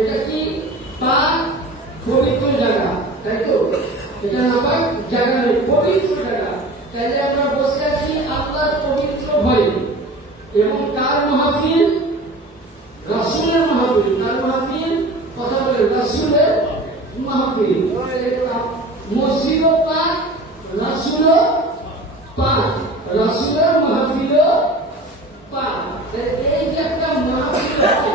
এটা কি পাক পবিত্র জায়গা, তাই তো? এটা নাপাক জায়গা নয়, পবিত্র জায়গা। তাইলে আমরা বসে আছি আল্লাহর পবিত্র ঘরে, এবং কার মাহফিল? রাসূলের মাহফিল। কার মাহফিল? কথা বলে রাসূলের মাহফিল। মসজিদও পাক, রাসূলও পাক, রাসূলের মাহফিলও পাক। এই যে একটা মাহফিল হয়,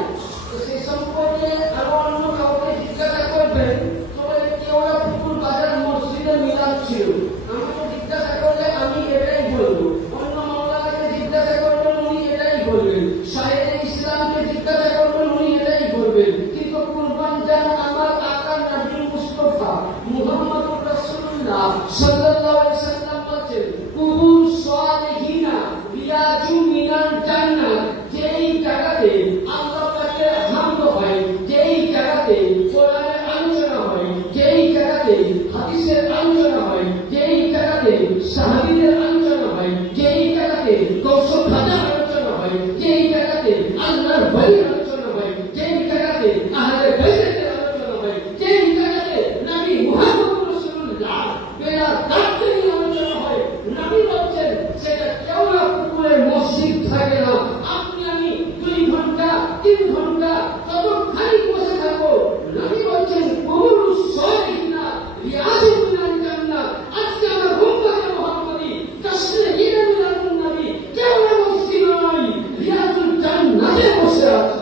সে সম্পর্কে আরো অন্য কাউকে জিজ্ঞাসা করবেন, তবে কেউ না পুকুর বাজার মসজিদে মিলাদ ছিল, আমাকে জিজ্ঞাসা করলে আমি এটাই বলবো। অন্য মাওলানাকে জিজ্ঞাসা করবেন, উনি এটাই বলবেন। শাহেদ ইসলামকে জিজ্ঞাসা করবেন, উনি এটাই বলবেন। কিন্তু কুরবান জান আমার আকা নবী মুস্তাফা মুহাম্মদুর রাসূলুল্লাহ সাল্লাল্লাহু আলাইহি ওয়াসাল্লাম বলেছেন, কুবুর সালিহিনা রিয়াজুম মিনাল জান্নাত। যেই জায়গাতে আল্লাহ পাকের হামদ হয়, যেই জায়গাতে কোরআনের আলোচনা হয়, যেই জায়গাতে হাদিসের আলোচনা হয়, যেই জায়গাতে সাহাবীদের আলোচনা হয়, যেই জায়গাতে কৌশল ভাষার আলোচনা হয়, যেই জায়গাতে আল্লাহর ওলির আলোচনা হয়, যেই জায়গাতে আহলে বাইতের আলোচনা হয়, যেই জায়গাতে নবী মুহাম্মদ রাসূলুল্লাহ বেলা তাকদীর আলোচনা হয়, নবী বলেন সেটা কেউ না পুকুরের মসজিদ থাকে না। আপনি আমি 2 ঘন্টা 3 ঘন্টা কতখানি বসে থাকবো, নবী বলেন কুবুরুস সালিহিনা রিয়াজুম মিনাল জান্নাত। আজকে আমরা উম্মতে মুহাম্মাদি তাসলিহিনা মিনাল নবী, কেউ না মসজিদ নয়, রিয়াজুল জান্নাতে বসে আছি।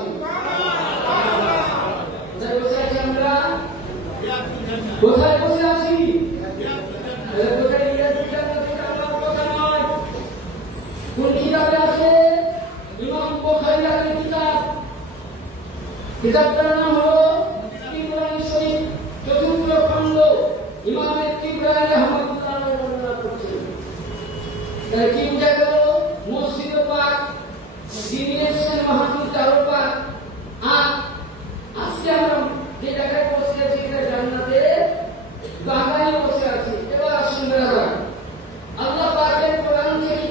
কোথায় বসে আছি আমরা? কোথায় বসে আছি? কোথায়? রিয়াজুল জান্নাতে আমরা কথা নয়। কোন কিতাবে আছে? ইমাম বুখারীর কিতাব। কিতাবটার নাম হলো তিবরানী শরীফ, 4th খণ্ড। ইমাম তিবরানী রাহমাতুল্লাহ আলাইহি বর্ণনা করছেন। তাহলে কি বুঝা গেল? মসজিদ পাক, দিনের মাহফিল তাও পাক। আর আজকে আমরা যে জায়গায় বসে আছি, এটা জান্নাতে বাগানে বসে আছি। এবার আসুন বেড়া, আল্লাহ পাকের কোরআন থেকে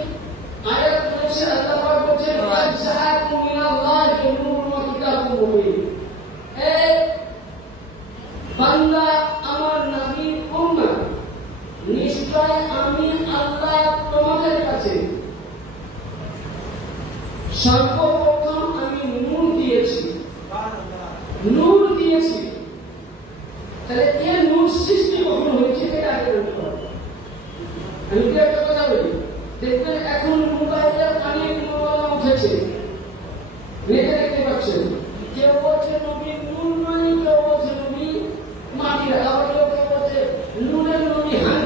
আয়াত বলছে, আল্লাহ পাক বলছেন ওয়াজআকুম মিনাল্লাহি নূরুন ওয়া কিতাবুম মুবিন। এই বান্দা আমার নবীর উম্মত, নিশ্চয় আমি আল্লাহ তোমাদের কাছে সর্বপ্রথম আমি নূর দিয়েছি, নূর দিয়েছি। তাহলে এর নূর সৃষ্টি কখন হয়েছে এটা আগে বলতে হবে। আমি কি একটা কথা বলি, দেখবেন এখন মোবাইলে অনেক মৌলানা উঠেছে, নেটে দেখতে পাচ্ছেন। কেউ বলছে নবী নূর নয়, কেউ বলছে নবী মাটির, আবার কেউ বলছে নূরের নবী। হ্যাঁ,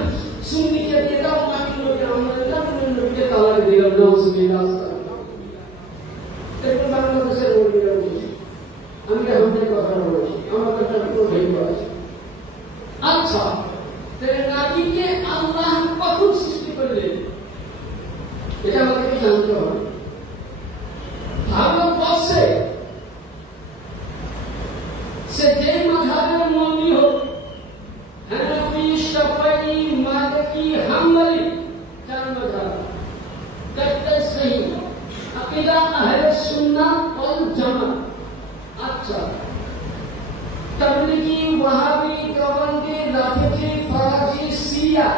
সুন্নিকে দিয়ে দাও মাটির নবী, আমরা দিলাম নূরের নবীকে তালাক দিলাম। নাউজুবিল্লাহ। দেখুন বাংলাদেশের বলিরা বলছি, আমি আমাদের কথা বলছি, আমার কথা পুরো ভেঙে পড়েছে। আচ্ছা, তাহলে নবীকে আল্লাহ কখন সৃষ্টি করলেন এটা আমাদেরকে জানতে হবে। ভারতবর্ষে সে যে মাযহাবের মৌলবি হোক, হানাফি, শাফিঈ, মালিকি, হাম্বলি, চার মাযহাব কাইতে সহি আকীদা আহলে সুন্নাহ ওয়াল জামাত। আচ্ছা, তাবলীগী, ওয়াহাবি, দেওবন্দি, রাফিজি, ফরাজি, শিয়া,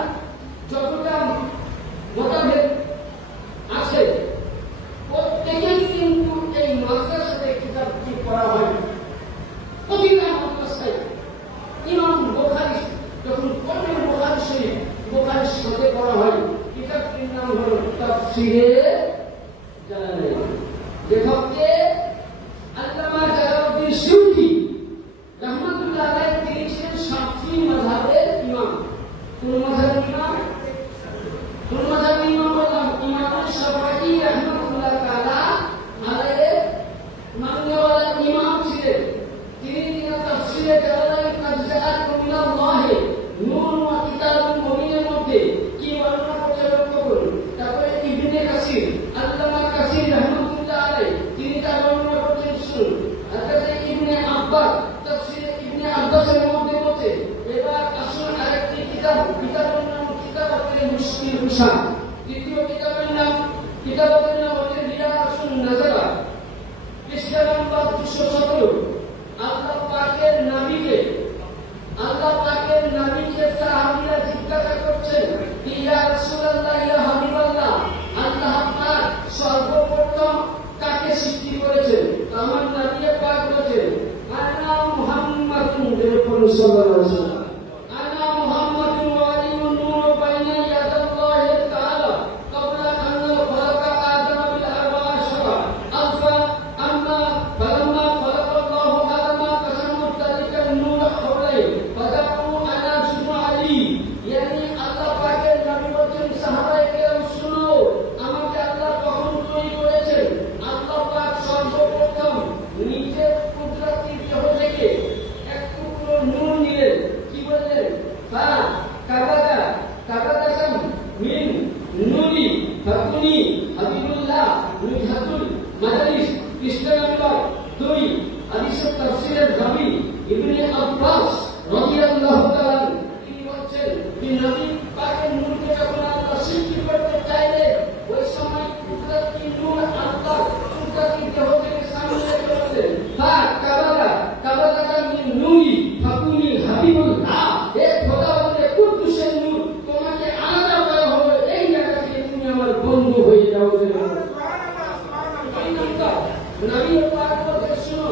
যতটা মতভেদ আছে প্রত্যেকেই কিন্তু এই মাদ্রাসাতে কিতাবটি পড়া হয়। প্রতিটা মাদ্রাসায় ইমাম বুখারী যখন পড়েন, বুখারী শরীফ, বুখারীর সাথে পড়া হয়। কিতাবটির নাম হলো তাফসীরে জালালাইন। লেখককে আল্লামা জালালউদ্দিন সুয়ুতী রাহমাতুল্লাহ আলাইহি, তিনি ছিলেন শাফিঈ মাযহাবের ইমাম। কোন মাযহাবের ইমাম? কোন মাযহাবের ইমাম বললাম? ইমাম শাফিঈ রাহমাতুল্লাহ তাআলা আলাইহি মানওয়ালা ইমাম ছিলেন। তিনি তাফসীরে জালালাইন কাযআকুম মিনাল্লাহি নূরুন ওয়া কিতাবুম মুবিনের মধ্যে কি বর্ণনা করতে লক্ষ্য করুন। তারপরে ইবনে কাসির, আল্লামা কাসির রাহমাতুল্লাহ আলাইহি, তিনি তার বর্ণনা করছেন শুনুন। তারপরে ইবনে আব্বাস তাফসীরে ইবনে আব্বাসের মধ্যে বলছে। এবার আসুন আরেকটি কিতাব, কিতাবের নাম কিতাবাতুল মুশকিল হুসান। দ্বিতীয় কিতাবের নাম হচ্ছে রিয়াসুন নাজারা, পৃষ্ঠা নম্বর 217। আল্লাহ সাল্লাল্লাহু আলাইহি ওয়াসাল্লাম আনা মুহাম্মাদুন ওয়া আলিয়ুন নূরু বাইনা ইয়াদাল্লাহি তাআলা ক্বাবলা আন খালাকা আদম বিল আরবা'a আলফা আম্মা ফালাম্মা খালাকাল্লাহু আদম কাসামু তালিকান নূর হাওলাই ফাদাউ আনা সুমা আলী ইয়ানি আল্লাহ পাকের নবী বলেন সাহাবায়ে কেরাম শুনো আমাকে আল্লাহ কখন তৈরি করেছেন আল্লাহ পাক সর্বপ্রথম নিজের কুদরতি দেহ থেকে এক টুকরো নূর নিলেন কি বললেন ফা কাবাদাকাম মিন নূরি ফাকুনি হাবিবুল্লাহ মিনহাতুল মাদারিস ইসলামিক 2 হাদিসের তাফসীরের রাবি ইবনে আব্বাস রাদিয়াল্লাহু তাআলা তিনি বলেন যে নবী পাকের নূরকে যখন আল্লাহ সৃষ্টি করতে চাইলেন ওই সময় কুদরতি নূর আল্লাহ কুদরতি দেহ থেকে সামনে রেখে বললেন ফা কাবাদাকা মিন নূরি ফাকুনি হাবিবুল্লাহ হে খোদাবন্দে কুদ্দুসের নূর তোমাকে আলাদা করা হবে এই জায়গা থেকে তুমি আমার বন্ধু হয়ে যাও সুবহানাল্লাহ নবী পাক বলেন শুনো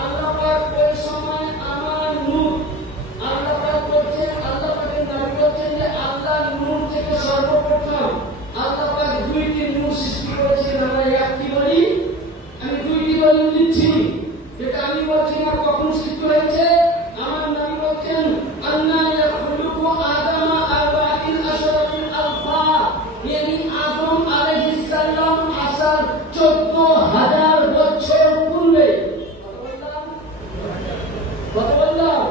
আল্লাহ পাক ওই সময় আমার নূর আল্লাহ পাক বলেন আল্লাহ পাকের নবী বলেন যে আল্লাহ নূর থেকে সর্বপ্রথম আল্লাহ পাক দুইটি নূর সৃষ্টি করেছেন আমরা একটি বলি আমি দুইটি বলি দিচ্ছি যেটা আমি বলছি না কখন সৃষ্টি হয়েছে আমার নবী বলেন আন্না ইয়াখলুকু আদামা আরবাইন আশরাতিন আলফা yani আদম আলাইহিস সালাম আসার 14000 বছর পূর্বে কত বললাম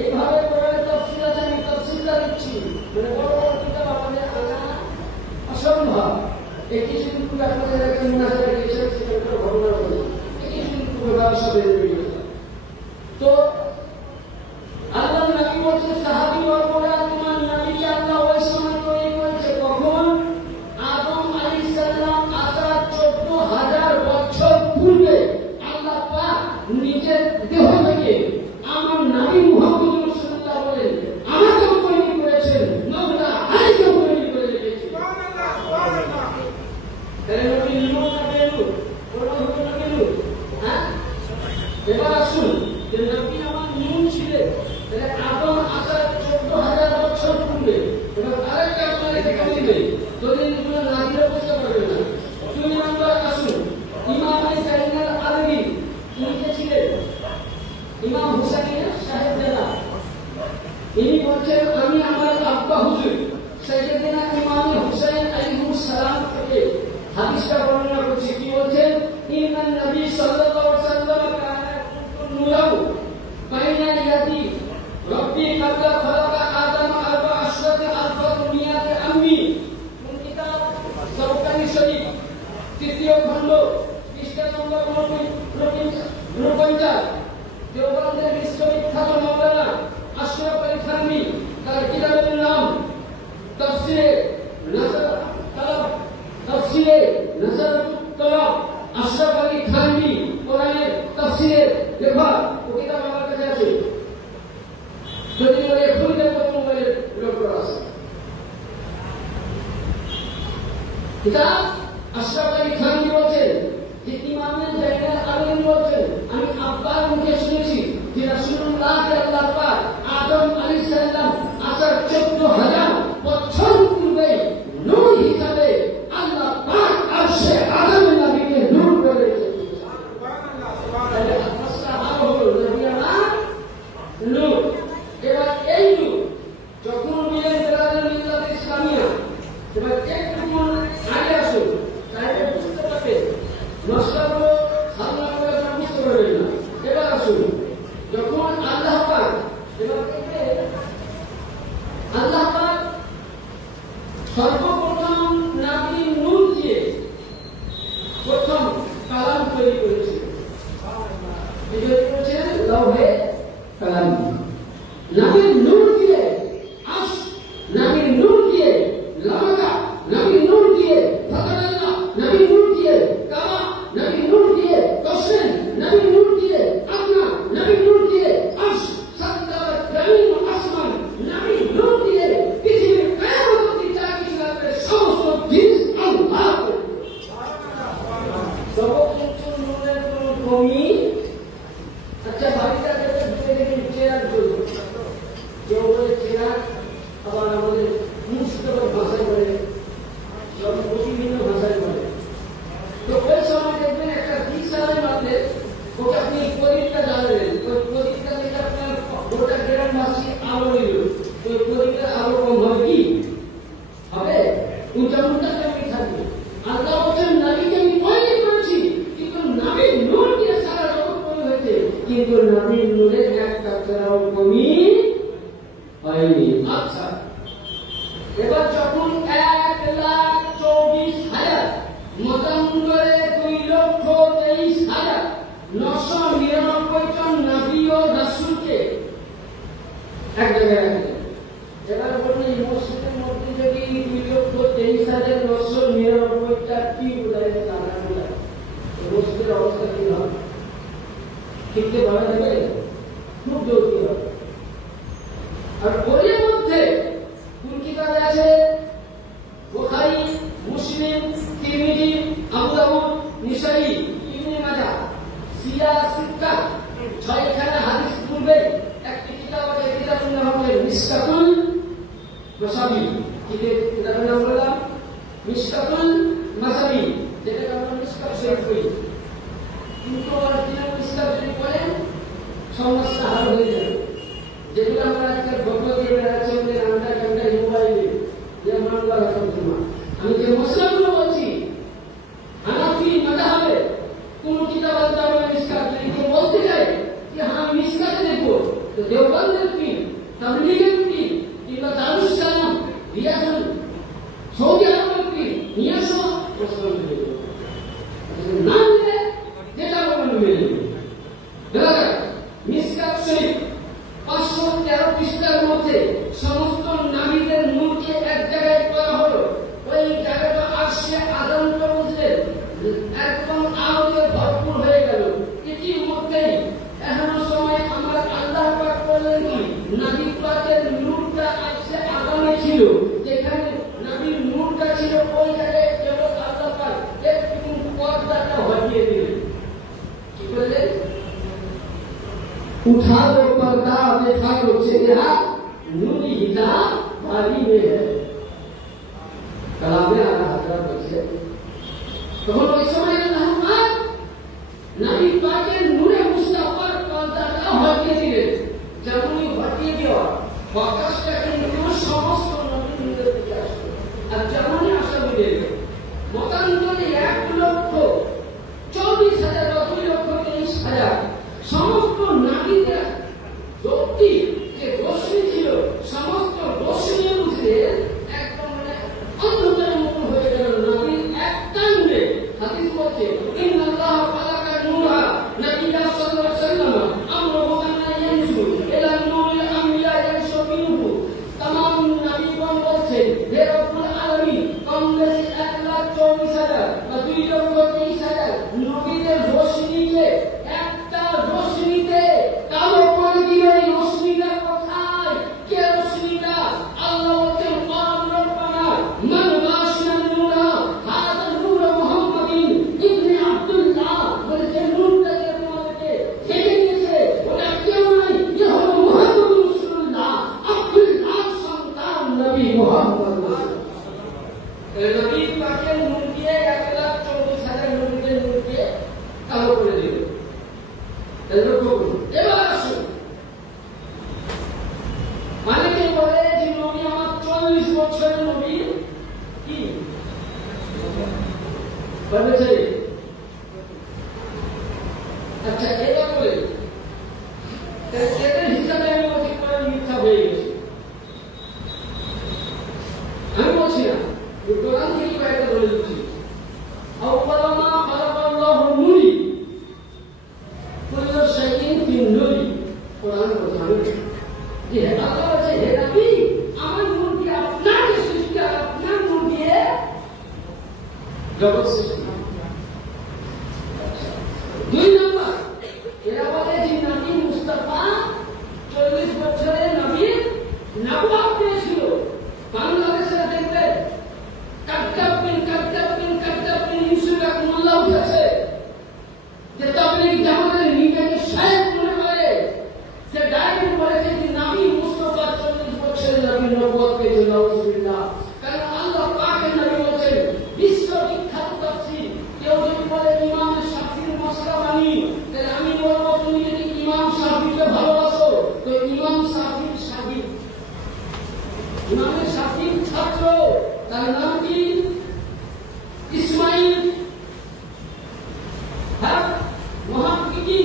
এইভাবে কোরআনের তাফসীর আছে আমি তাফসীরটা দিচ্ছি মানে বড় বড় কিতাব আমাদের আনা অসম্ভব একই শুধু আপনাদের একটা মুনাজাত রেখেছে সেটা ঘটনা বলি একই শুধু ব্যবসা বেরিয়ে গেছে তো আল্লাহ নবী বলছে সাহাবী বর্গরা তোমার নবীকে আল্লাহ ওই সময় তৈরি করেছে কখন আদম আলাইহিস সালাম আসার 14000 বছর পূর্বে আল্লাহ পাক নিজের দেহ থেকে আমার নবী মুহাম্মদ রাসূলুল্লাহ বলেন আমাকে তৈরি করেছেন মাওলা আলীকে তৈরি করে রেখেছেন সুবহানাল্লাহ সুবহানাল্লাহ তাহলে নবী নূর না বেলু কোন হতো না বেলু হ্যাঁ এবার আসুন যে নবী আমার নূর ছিলেন তাহলে আদম আসার 14000 বছর পূর্বে এবার আরেকটা আপনাদের দেখাতে দেই দলিলগুলো না দিলে বুঝতে পারবেন না 2 নম্বর আসুন ইমাম জাইনুল আবেদিন তিনি কে ছিলেন ইমাম হুসাইন সাহেব জানা ইনি বলছেন আমি আমার আব্বা হুজুর সাইয়েদনা ইমাম হুসাইন আলাইহিস সালাম থেকে হাদিসটা বর্ণনা করছি কি বলছেন ইন্নান নবী সাল্লাল্লাহু আলাইহি ওয়াসাল্লাম কানা নূরাহু বাইনা ইয়াদি রব্বি কাবলা খালাকা আদম আরবা আশরাতি আলফা দুনিয়াতে আম্মি কোন কিতাব সরকারি শরীফ তৃতীয় খণ্ড পৃষ্ঠা নম্বর 49 দেওবন্দের বিশ্ববিখ্যাত মাওলানা আশরাফ আলী থানভী তার কিতাবের নাম তাফসীরে নাজারাতুত তালাব আশরাফ আলী থানভী কোরআনের তাফসীরের লেখা ও কিতাব আমার কাছে আছে যদি ওই খুলতে মোবাইলে লোড করা আছে কিতাব আশরাফ আলী থানভী বলেন যে ইমাম জাইনুল আবেদিন বলেন আমি আব্বার মুখে শুনেছি যে রাসূলুল্লাহ আল্লাহ পাক আদম আলাইহিস সালাম আসার 14000 বছর পূর্বে নূর হিসাবে আল্লাহ পাক আরশে আযমের নবীকে নূর করে রেখেছেন সুবহানাল্লাহ সুবহানাল্লাহ আসসালামু আলাইকুম নূর এবার এই নূর যখন মিলে বেরাদার মিল্লাত ইসলামিয়া এবার একটু আগে আসুন তাহলে বুঝতে পারবে নশাগুলো হাল্লা করে বুঝতে পারবে না এবার আসুন যখন আল্লাহ পাক এবার আল্লাহ পাক সর্বপ্রথম নবী নূর দিয়ে প্রথম কালাম তৈরি করেছিলেন তৈরি করেছিলেন লৌহে কালাম নবী নূর দিয়ে আশ নবী নূর দিয়ে লামাকা নবী নূর দিয়ে ফাতাল্লাহ নবী নূর দিয়ে কাবা নবী নূর দিয়ে কসেন নবী নূর দিয়ে আদনা নবী নূর দিয়ে আশ সাদ্দার জমিন আসমান নবী নূর দিয়ে পৃথিবীর কিয়ামত অবধি যা কিছু আছে সমস্ত জিনিস আল্লাহ সর্বপ্রথম নূরের কোনো কমি আচ্ছা বাড়িটা দেখে চেয়ার করবো কিন্তু নবীর নূরে এক কাতরাও কমি হয়নি। আচ্ছা, এবার যখন 1,24,000 মতান্তরে 2,23,999 জন নবী ও রাসূলকে এক জায়গায় রাখলেন। এবার বলুন, এই মসজিদের মধ্যে যদি 2,23,999টা কি বোঝায়, তারা বোঝায়, মসজিদের অবস্থা কি হবে? ঠিকতে বলা যাবে? খুব জরুরি হবে। আর বইয়ের মধ্যে কোন কিতাবে আছে? বুখারী, মুসলিম, তিরমিজি, আবু দাউদ, নিসাই, ইবনে মাজাহ, সিয়া সিত্তা, 6খানা হাদিস পূর্বে একটি কিতাব আছে, কিতাবের নাম হলো মিশকাতুল মাসাবি। কিতাবের নাম হলো মিশকাতুল মাসাবি, যেটাকে আমরা মিশকাত শরীফ বলি। কিন্তু অরিজিনাল মিশকাত শরীফ বলেন সমস্যা হাল হয়ে যাবে। যেগুলো আমরা আজকে ফটো দিয়ে বেড়াচ্ছি আমাদের ঘন্টা মোবাইলে, যে মামলা ঘটনা, আমি যে মশলাগুলো বলছি হানাফি মাযহাবে কোন কিতাব আল-জামি মিশকাত শরীফ বলতে যায় যে হ্যাঁ আমি মিশকাতে দেখবো, তো দেওবন্দের কি, তাবলীগের কি, কিংবা দারুস সালাম, রিয়াজুল, সৌদি আরবের কি নিয়ে আসো, না মিলে যেটা বলবেন মিলে মিশকাত শরীফ 513 পৃষ্ঠার মধ্যে সমস্ত নারীদের নূরকে এক জায়গায় করা হলো। ওই জায়গাটা আসছে আদানটা বুঝলেন একদম আলোতে ভরপুর হয়ে গেল। এটির মধ্যেই এখনো সময় আমার আল্লাহ পাক বললেন কি নবী পাকের নূরটা আসছে আদানে ছিল, যেখানে নবীর নূরটা ছিল ওই জায়গায় কেবল আল্লাহ পাক একটু পর্দাটা হটিয়ে দিলেন। কি বললেন? उठा दो पर्दा, देखा तो चेहरा नूरी हिजाब बारी में है। कलामे आला हजरत बच्चे তখন ওই সময় আল্লাহ নবী পাকের নূরে মুস্তাফার পর্দাটা হটিয়ে দিলেন। যেমনই হটিয়ে দেওয়া প্রকাশটা কিন্তু সমস্ত নবীর নূরের দিকে আসলো। আর যেমনই আসা মিলে মতান্তরে 1,24,000 বা 2,23,000 সমস্ত নারীদের শক্তি যে রশ্মি ছিল, সমস্ত রশ্মি বুঝে একদম মানে অন্ধকারের মতো হয়ে গেল। নবীর একটা নূরে হাদিস বলছে ইন্নাল্লাহ খালাকা নূরা নবিয়্যা সাল্লাল্লাহু আলাইহি ওয়াসাল্লাম আমরুহু আন্না ইয়ানজু ইলা নূরিল আমবিয়া ইয়ানশু মিনহু। तमाम নবীগণ বলছেন হে রব্বুল আলামিন, কম বেশি 1,24,000 বা 2,23,000 নবীদের রশ্মিকে একটা রশ্মিতে কালো করে দিলে এই রশ্মিটা কোথায়? কে রশ্মিটা? আল্লাহ বলছেন পানা মান গাশিয়া নূরা হাদা নূর মুহাম্মাদিন ইবনে আব্দুল্লাহ, বলে নূরটাকে তোমাদেরকে ঢেকে দিয়েছে, ওটা কেউ নয়, যে হলো মুহাম্মদুর রাসূলুল্লাহ, আব্দুল্লাহ সন্তান নবী মুহাম্মদ। এই নবী পাকের নূর দিয়ে 1,24,000 নবীদের নূরকে কালো করে দিল। এবার আসুন, অনেকে বলে যে নবী আমার 40 বছরের নবী কি বলেছে। আচ্ছা, এটা বলে এদের হিসাবে আমি অধিক করে মিথ্যা হয়ে গেছি। আমি বলছি না, কোরআন থেকে কয়েকটা বলে দিচ্ছি। আউয়ালামা খালাকাল্লাহু নূরি কুল্লু শাইইন ফি নূরি। কোরআন বলছে যে আল্লাহ বলছে হে নবী, আমার নূর দিয়ে আপনার যে সৃষ্টি, আপনার নূর দিয়ে জগৎ সৃষ্টি। 2 নম্বর, এরা বলে যে নবী মুস্তাফা 40 বছরের নবীর নবুয়ত পেয়েছিল। বাংলাদেশে দেখবেন কাট্টাপিন ইনসুরাকুল্লাহ উঠেছে, যে তাবলীগ জামাতের নিজেকে শায়েখ মনে করে, যে ডাইরেক্ট বলেছে যে নবী মুস্তাফা 40 বছরের নবীর নবুয়ত পেয়েছিল। নাউযুবিল্লাহ। কারণ আল্লাহ পাকের নবী বলেছেন বিশ্ববিখ্যাত তাফসীর। কেউ যদি বলে ইমাম শাফিঈর মসলা মানি, তাহলে আমি বলবো তুমি যদি ইমাম শাফিঈকে ভালোবাসো তো ইমাম শাফিঈর শাগির্দ, ইমাম শাফিঈর ছাত্র, তার নাম কি? ইসমাইল হক মুহাক্কিকি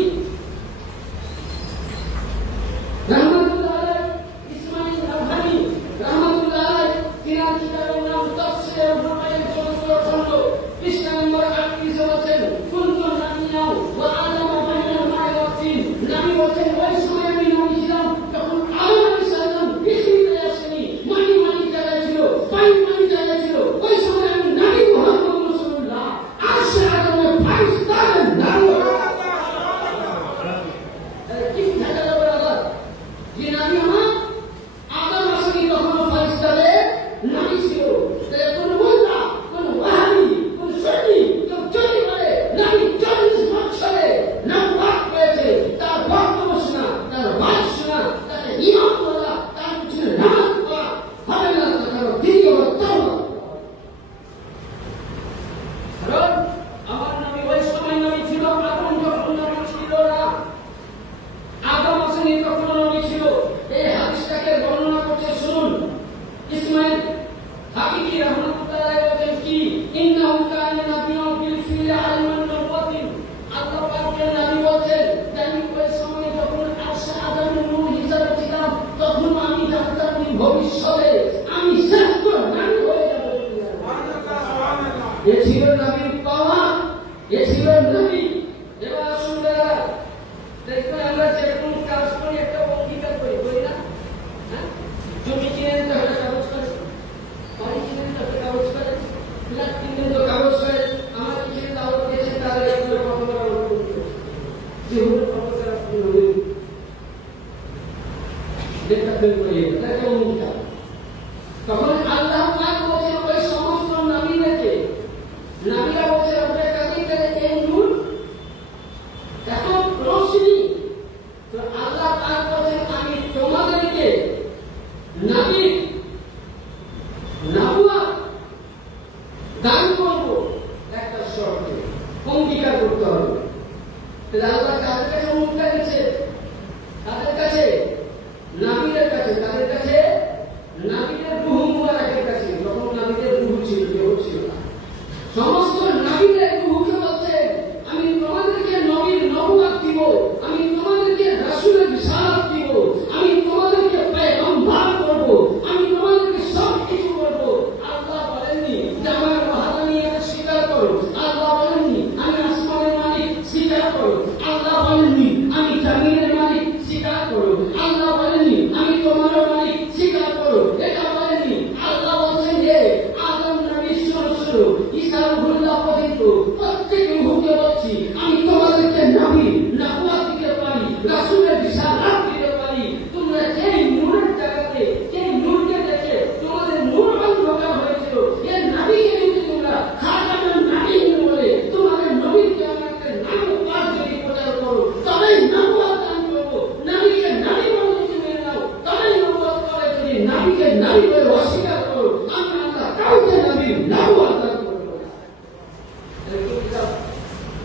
কাদের কাছে মুখটা নিচ্ছে? তাদের কাছে নাবিদের কাছে, তাদের কাছে নাবিদের রূহ মুবারকের কাছে। যখন নাবিদের রূহ ছিল, কেউ ছিল না, সমস্ত নাবিদের রূহকে বলছে আমি তোমাদেরকে নবীর নবুয়ত দিব, আমি তোমাদেরকে রাসূলের রিসালাত দিব, আমি তোমাদেরকে পয়গম্বর করব, আমি তোমাদেরকে সব কিছু করব। আল্লাহ বলেননি যে আমার ওয়াহদানিয়ত স্বীকার করো, আল্লাহ বলেননি আমি আসমানের মালিক স্বীকার করো, আল্লাহ বলেননি আমি জমিনের মালিক স্বীকার করো, আল্লাহ বলেননি আমি তোমার মালিক স্বীকার করো, এটা বলেননি। আল্লাহ বলছেন যে আদম নবী শুরু ঈসা রূহুল্লাহ পবিত্র প্রত্যেক রূহকে বলছি আমি তোমাদেরকে নবী নবুয়ত দিতে পারি, রাসূলের রিসালাত দিতে পারি। তোমরা যেই নূরের জায়গাতে, যেই নূরকে দেখে তোমাদের নূর অন্ধকার হয়েছিল, এই নবীকে যদি তোমরা খাতামুন নবীয়্যিন বলে তোমাদের নবীকে আমাদের নাম পাক যদি প্রচার করো, তবেই নবুয়ত দান করবো। নবীকে নবী বলে যদি মেনে নাও, তবেই নবুয়ত করে। যদি নবীকে নবী বলে অস্বীকার করো, আমি আল্লাহ কাউকে নবীর নবুয়ত দান করবো না।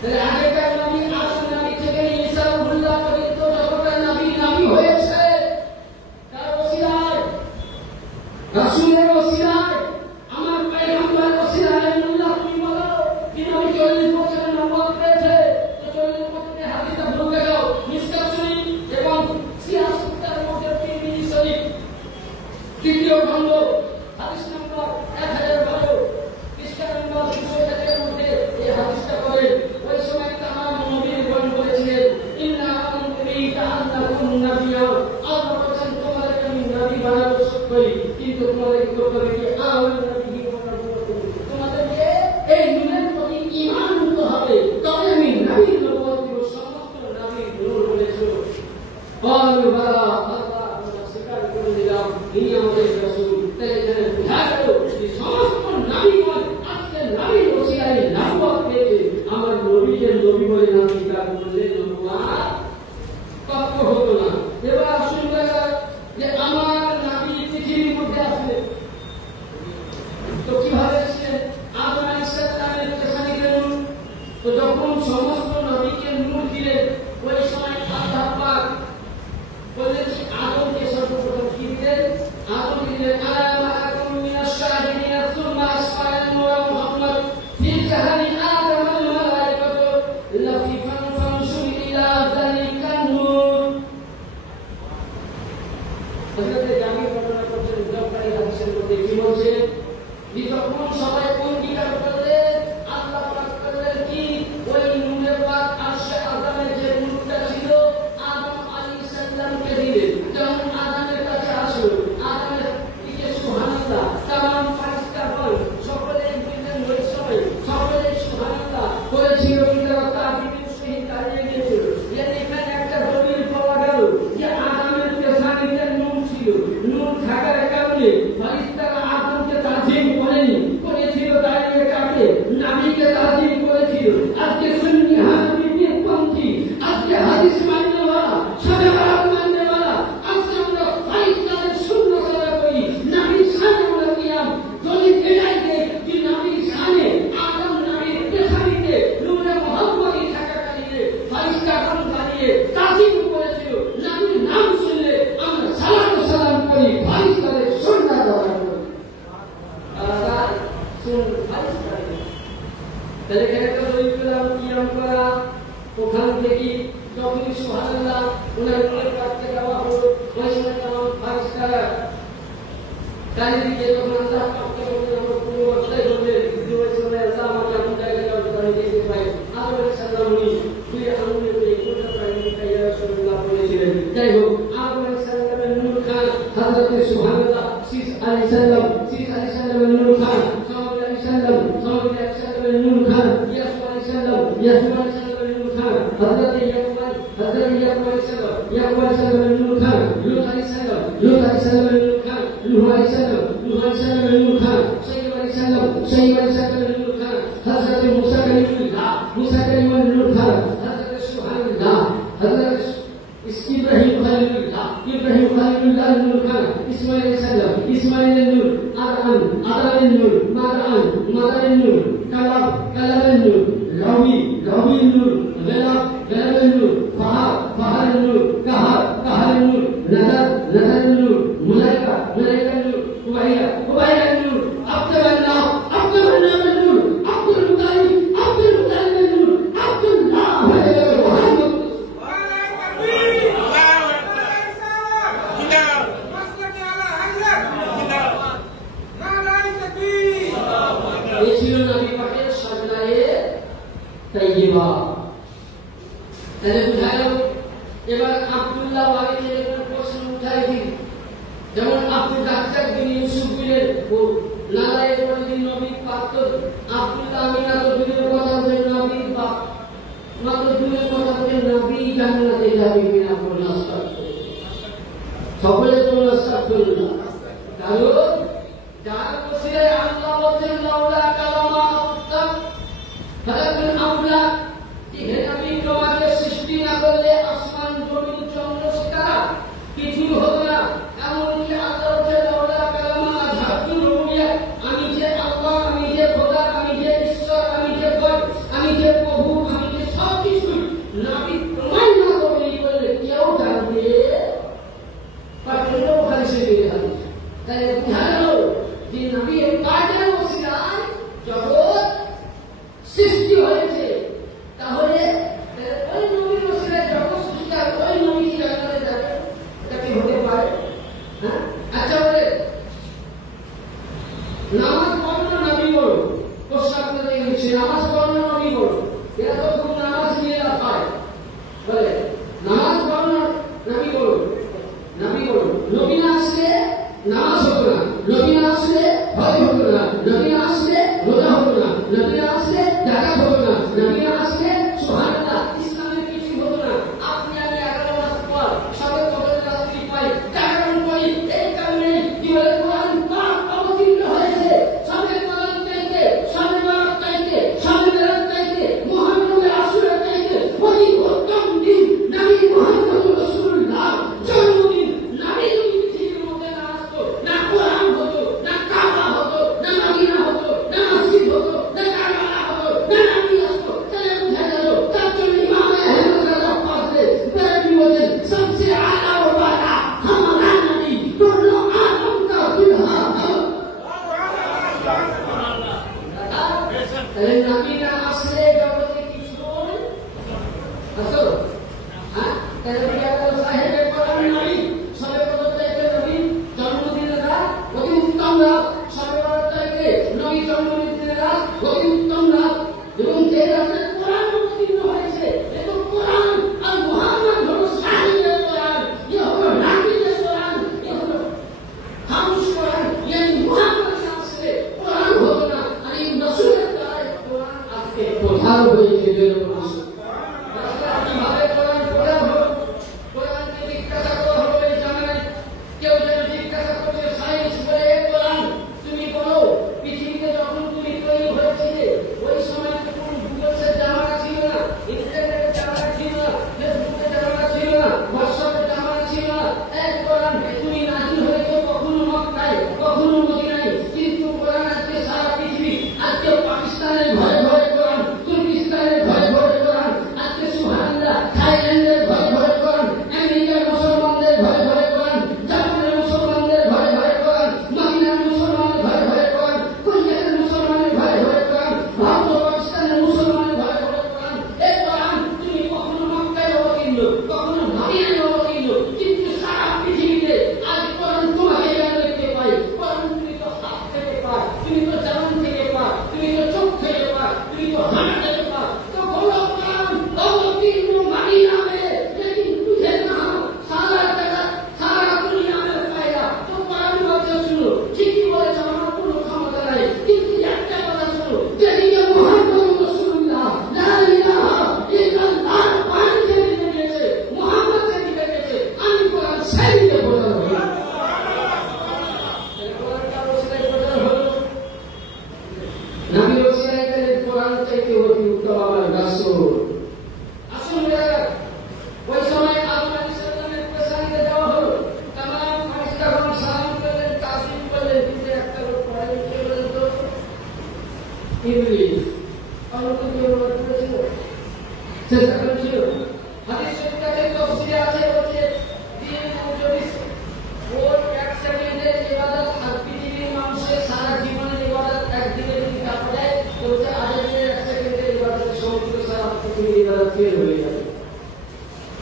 তাহলে আগেকার নবী আদম নবী থেকে ঈসা রূহুল্লাহ পর্যন্ত যতটা নবী নবী হয়েছে, তার ওসিলায়, রাসূলের ওসিলায়, আমার পয়গম্বর ওসিলায় আল্লাহ তুমি বলো কি নবী 40 বছরের নবুয়ত পেয়েছে, তো 40 বছরের হাদিসটা ভুলে যাও। মিশকাত শরীফ এবং সিয়াসুত্তার মধ্যে তিরমিজি শরীফ তৃতীয় খণ্ড হাদিস নম্বর 1012 পৃষ্ঠা নম্বর 200 এর মধ্যে এই হাদিসটা বলে ওই সময় তামাম নবীগণ বলেছিলেন ইন্না আনতুমিকা আন্নাকুম নাবিয়্যুন, আল্লাহ বলেছেন তোমাদেরকে আমি নবী বানাবো সত্যই, কিন্তু তোমাদেরকে করতে হবে কি আমাদের নবী তোমাদেরকে এই নূরের প্রতি ঈমান আনতে হবে, তবে আমি নবীর নবুয়ত দিব। সমস্ত নবীর নূর বলেছিল ক্বালু বালা আল্লাহ আমরা স্বীকার করে দিলাম ইনি আমাদের রাসূল। তাই এখানে বোঝা গেল যে সমস্ত নবীগণ আজকে নবীর ওসিলায় নবুয়ত পেয়েছে। আমার নবীকে নবী বলে না স্বীকার করলে নবুয়ত প্রাপ্ত হতো না। এবার আসুন যে আমার নবী পৃথিবীর মধ্যে আসলে তো কিভাবে আসলেন? আদম আলাইহিস সালামের পেছনে নূর, তো যখন সমস্ত নবীকে নূর দিলেন ওই সময় আল্লাহ পাক বললেন আদমকে সর্বপ্রথম কি দিলেন? আদমকে দিলেন আলামা আকুম মিনাশ শাহিদিন সুম্মা আসফায়ান ওয়া মুহাম্মদ ফি জাহানি আদম আল মালাইকাতু লাফিফান ফানশুর ইলা যালিকান নূর। হযরত জামি বর্ণনা করছেন জবকারী হাদিসের মধ্যে কি বলছে? যখন সবাই অঙ্গীকার করলে আল্লাহ পাক করলেন কি ওই নূরে পাক আরশে আযমের যে নূরটা ছিল আদম আলাইহিস সালামকে দিলেন। যখন আদমের কাছে আসলো, আদমের দিকে সুবহানাল্লাহ তামাম ফেরেশতাগণ সকলেই বললেন ওই সময় সকলেই সুবহানাল্লাহ করেছিল, কিন্তু তাকবীর সহিত দাঁড়িয়ে গিয়েছিল। এখানে একটা দলিল পাওয়া গেল যে আদমের পেছনে নূর ছিল, নূর থাকার কারণে ফেরেশতারা আদমকে তাজিম করেনি, করেছিল দাঁড়িয়ে কাকে? নবীকে তাজিম করেছিল। আজকে সুন্নি হানাফি পন্থী, আজকে হাদিস মাননেওয়ালা, শরিয়াত মাননেওয়ালা, আজকে আমরা ফেরেশতাদের সুন্নাত আদায় করি, নবীর শানে আমরা কিয়াম দলিল এটাই দেয় যে নবীর শানে আদম নবীর পেছনে নূরে মুহাম্মদী থাকাকালীনে ফেরেশতাগণ দাঁড়িয়ে তাজিম করেছিল। নবীর নাম শুনলে আমরা সালাত ও সালাম করি, ফেরেশতাদের সুন্নাত আদায় করি। তাহলে এখানে তো দলিল পেলাম কিয়াম করা, ওখান থেকে যখনই সুবহানাল্লাহ ওনার নূরের কাছে যাওয়া হলো ওই সময় তামাম ফেরেশতারা চারিদিকে যখন আল্লাহ পাককে বললেন আমরা কোনো অবস্থায় বললেন যে ওই সময় আল্লাহ আমাকে এমন জায়গায় যাওয়ার জন্য দেখতে পাই। আদম আলাইহিস সালাম উনি দুই আঙ্গুলের এই কোনটা প্রাণী ইয়া রাসূলুল্লাহ বলেছিলেন। যাই হোক আদম আলাইহিস সালামের নূর খান হযরত সুবহানাল্লাহ শীস আলাইহিস সালামের নূর খান, সামাদ আলাইহিস সালামের নূর খান, ইয়াসু আলাইহিস সালামের নূর খান, হযরত ইয়াকুব আলাইহিস সালামের নূর খান, লূত আলাইহিস সালামের নূর খান, নূহ আলাইহিস সালামের নূর খান, শাইব আলাইহিস সালামের নূর খান, হযরত মুসা কালিমুল্লাহর নূর খান, হযরত সুবহানাল্লাহ, হযরত ইব্রাহিম খালিলুল্লাহর নূর খান, ইসমাঈলের নূর, আদমের নূর, মাদানের নূর, কালামের নূর, রবির নূর, গলাবের নূর, পাহাড়ের নূর, কাহারের নূর, নাজারের নূর, মুলাইকার নূর, কুবাইরার নূর, আব্দুল্লাহর নামের নূর, আব্দুল মুতালিবের নূর, আব্দুল্লাহ হয়ে গেল মুহাম্মদ। এই ছিল নবী পাকের সাজদায়ে তাইয়্যিবা। তাহলে বুঝা গেল। এবার আব্দুল্লাহ ওয়ালিদের প্রশ্ন উঠাই দিন, যেমন আব্দুল রাজ্জাক বিন ইউসুফ বিনের নালায়ের ওয়ালিদ নবী পাক তো আব্দুল্লাহ আমিনা তো দূরের কথা যে নবী পাক মাত্র দূরের কথা যে নবী জান্নাতে যাবে কিনা কোন নাস্তা সকলে তো নাস্তা করলো। কারণ যার ওসিলায় আল্লাহ বলেন লাউলা কালামা আফতাক ফালাকুন আউলা, হে নবী তোমাকে সৃষ্টি না করলে আসমান জমিন চন্দ্র সিতারা কিছু হতো না। এমনকি আল্লাহ বলেন লাউলা কালামা আযহাতুল রুবিয়া, আমি যে আল্লাহ, আমি যে খোদা, আমি যে ঈশ্বর, আমি যে গড, আমি যে প্রভু, আমি যে সব কিছু নবী প্রমাণ না করলে কেউ জানতে পারবে না। ওখানে সে বেরিয়ে যাবে। তাই বুঝা গেল যে নবী পাকের ওসিলায় জগৎ সৃষ্টি হয়েছে। তাহলে ওই নবীর ওসিলায় জগৎ সৃষ্টি হয়, ওই নবী জান্নাতে যাবে, এটা কি হতে পারে? হ্যাঁ, আচ্ছা বলে নামাজ পড়ানো নবী বলো, প্রশ্ন করে দিচ্ছে নামাজ পড়ানো নবী বলো, এরা তো খুব নামাজ নিয়ে পায়। বলে নামাজ পড়ানো নবী বলো, নবী না আসলে নামাজ হতো না, নবী না আসলে হজ হতো না, নবী না আসলে রোজা হতো না, নবী না আসলে যাকাত হতো না, নবী না আসলে সুবহানাল্লাহ ইসলামের কিছু হতো না। আপনি আমি 11 মাস পর সবে কবরের রাত্রি পাই, কারণ কই এই কারণে কি বলে কোরআন পাক অবতীর্ণ হয়েছে। সবে কোরআন চাইতে, সবে মারাত চাইতে, সবে মেরাজ চাইতে, মুহাম্মদের আসরের চাইতে অতি উত্তম দিন নবী মুহাম্মদুর রাসূলুল্লাহ জন্মদিন। নবী যদি পৃথিবীর মধ্যে না আসতো,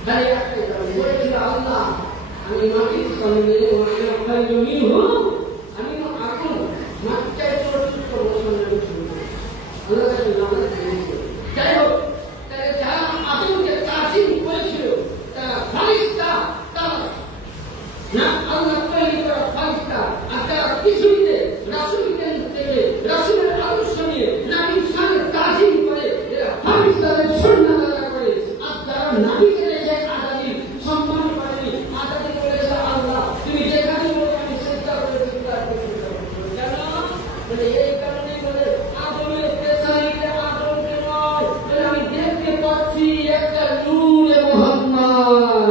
খালি একটাই দাবি বলেছিল, আল্লাহ আমি মাটির সঙ্গে আমি আগুন মাটিটাই প্রস্তুত করবো সন্ধান শুরু আল্লাহ যাই হোক, তাহলে যারা আগুনকে তাজিম করেছিল তারা ফারিস্তা, তারা না আল্লাহ তৈরি করা ফারিস্তা, আর তারা পৃথিবীতে রাসূলকে থেকে রাসূলের আদর্শ নিয়ে নবীর সাথে তাজিম করে এরা ফারিস্তাদের সুন্নাত আদায় করে। আর যারা নবীকে রেখে আজাদি সম্মান করেনি, আজাদি করেছে আল্লাহ, তুমি যেখানে বলো আমি চেষ্টা করে চিন্তা করতে কেন বলে এই কারণে বলে আদমের পেছানিতে আদমকে নয়, আমি দেখতে পাচ্ছি একটা নূরে মুহাম্মদ।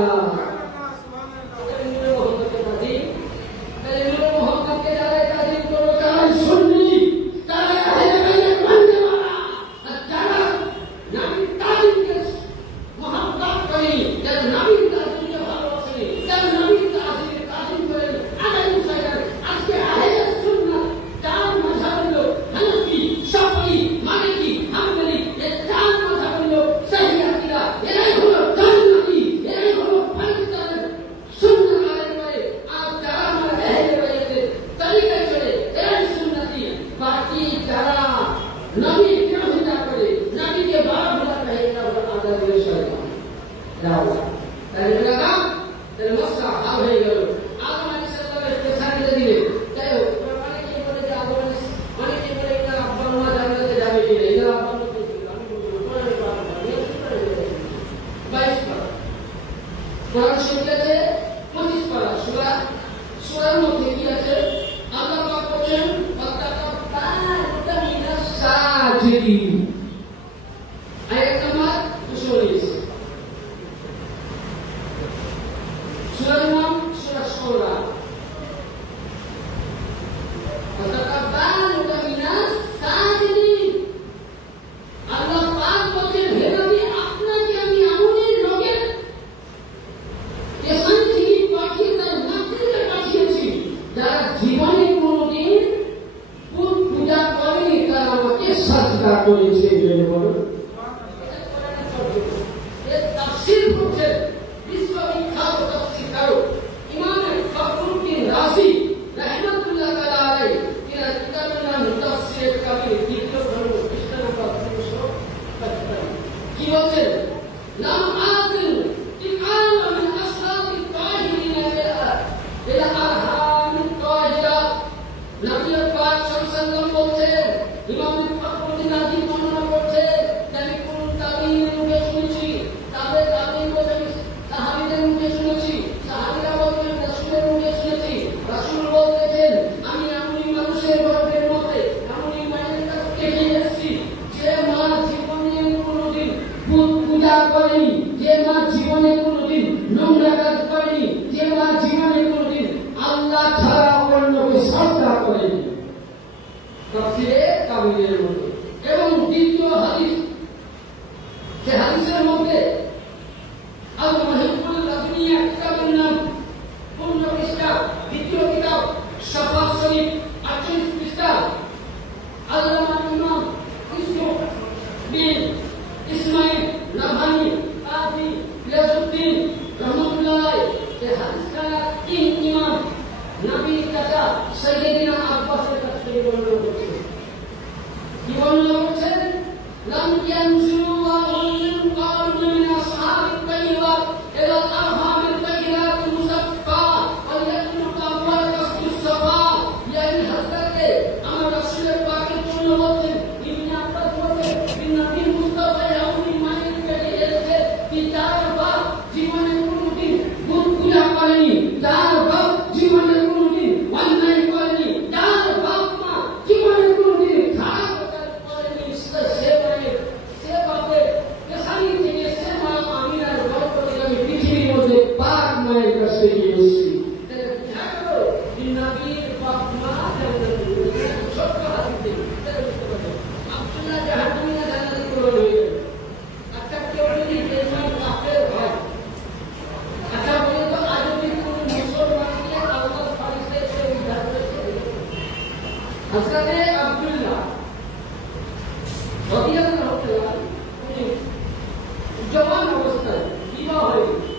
জবান অবস্থায় বিবাহ হয়ে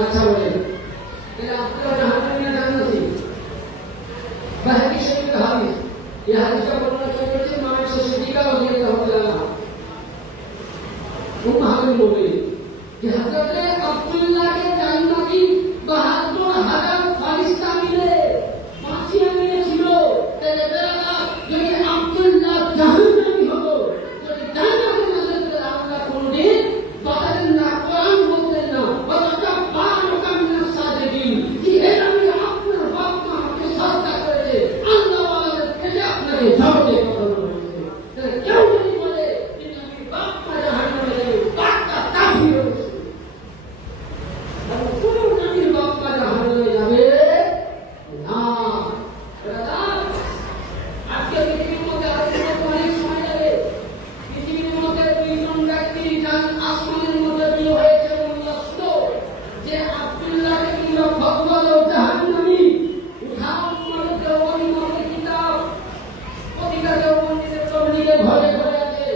আচ্ছা বলেন এটা আপনারা জাহান্নামে জান্নাতি বাহারি শরীফ হাদিস এই হাদিসটা বর্ণনা করেছেন মায়ের সিদ্দিকা রাদিয়াল্লাহু তাআলা উম্মাহাতুল মুমিনিন যে হযরত আব্দুল্লাহকে জান্নাতি ৭২,০০০ ফেরেশতা মিলে বাঁচিয়ে নিয়েছিল তাহলে বেলা যদি আব্দুল্লাহ জাহান্নামী হতো যদি জান্নাতে না যেত আল্লাহ কোনদিন বাতালেন না কোরআন বলতেন না বাতাটা বারকা মিনাস সাদিকিন কি এর আমি আপনার বাপ মা আমাকে সাজদা করেছে আল্লাহ ওয়ালাদের থেকে আপনাকে জগতে পাঠানো হয়েছে তাহলে কেউ যদি বলে কিন্তু আমি বাপ মা জাহান্নামে যাবে বাপটা কাফির হয়েছে আর কোন নবীর বাপ মা জাহান্নামে যাবে না আজকে পৃথিবীর মধ্যে অনেক সময় যাবে পৃথিবীর মধ্যে দুইজন ব্যক্তি যান আসমানের মধ্যে বিয়ে হয়েছে যে আব্দুল্লাহকে কিংবা ভগবত জাহান্নামী উঠাও মানে দেওয়ানি মধ্যে কিতাব প্রতিটা দেওয়ানিদের তবলিগে ঘরে ঘরে আছে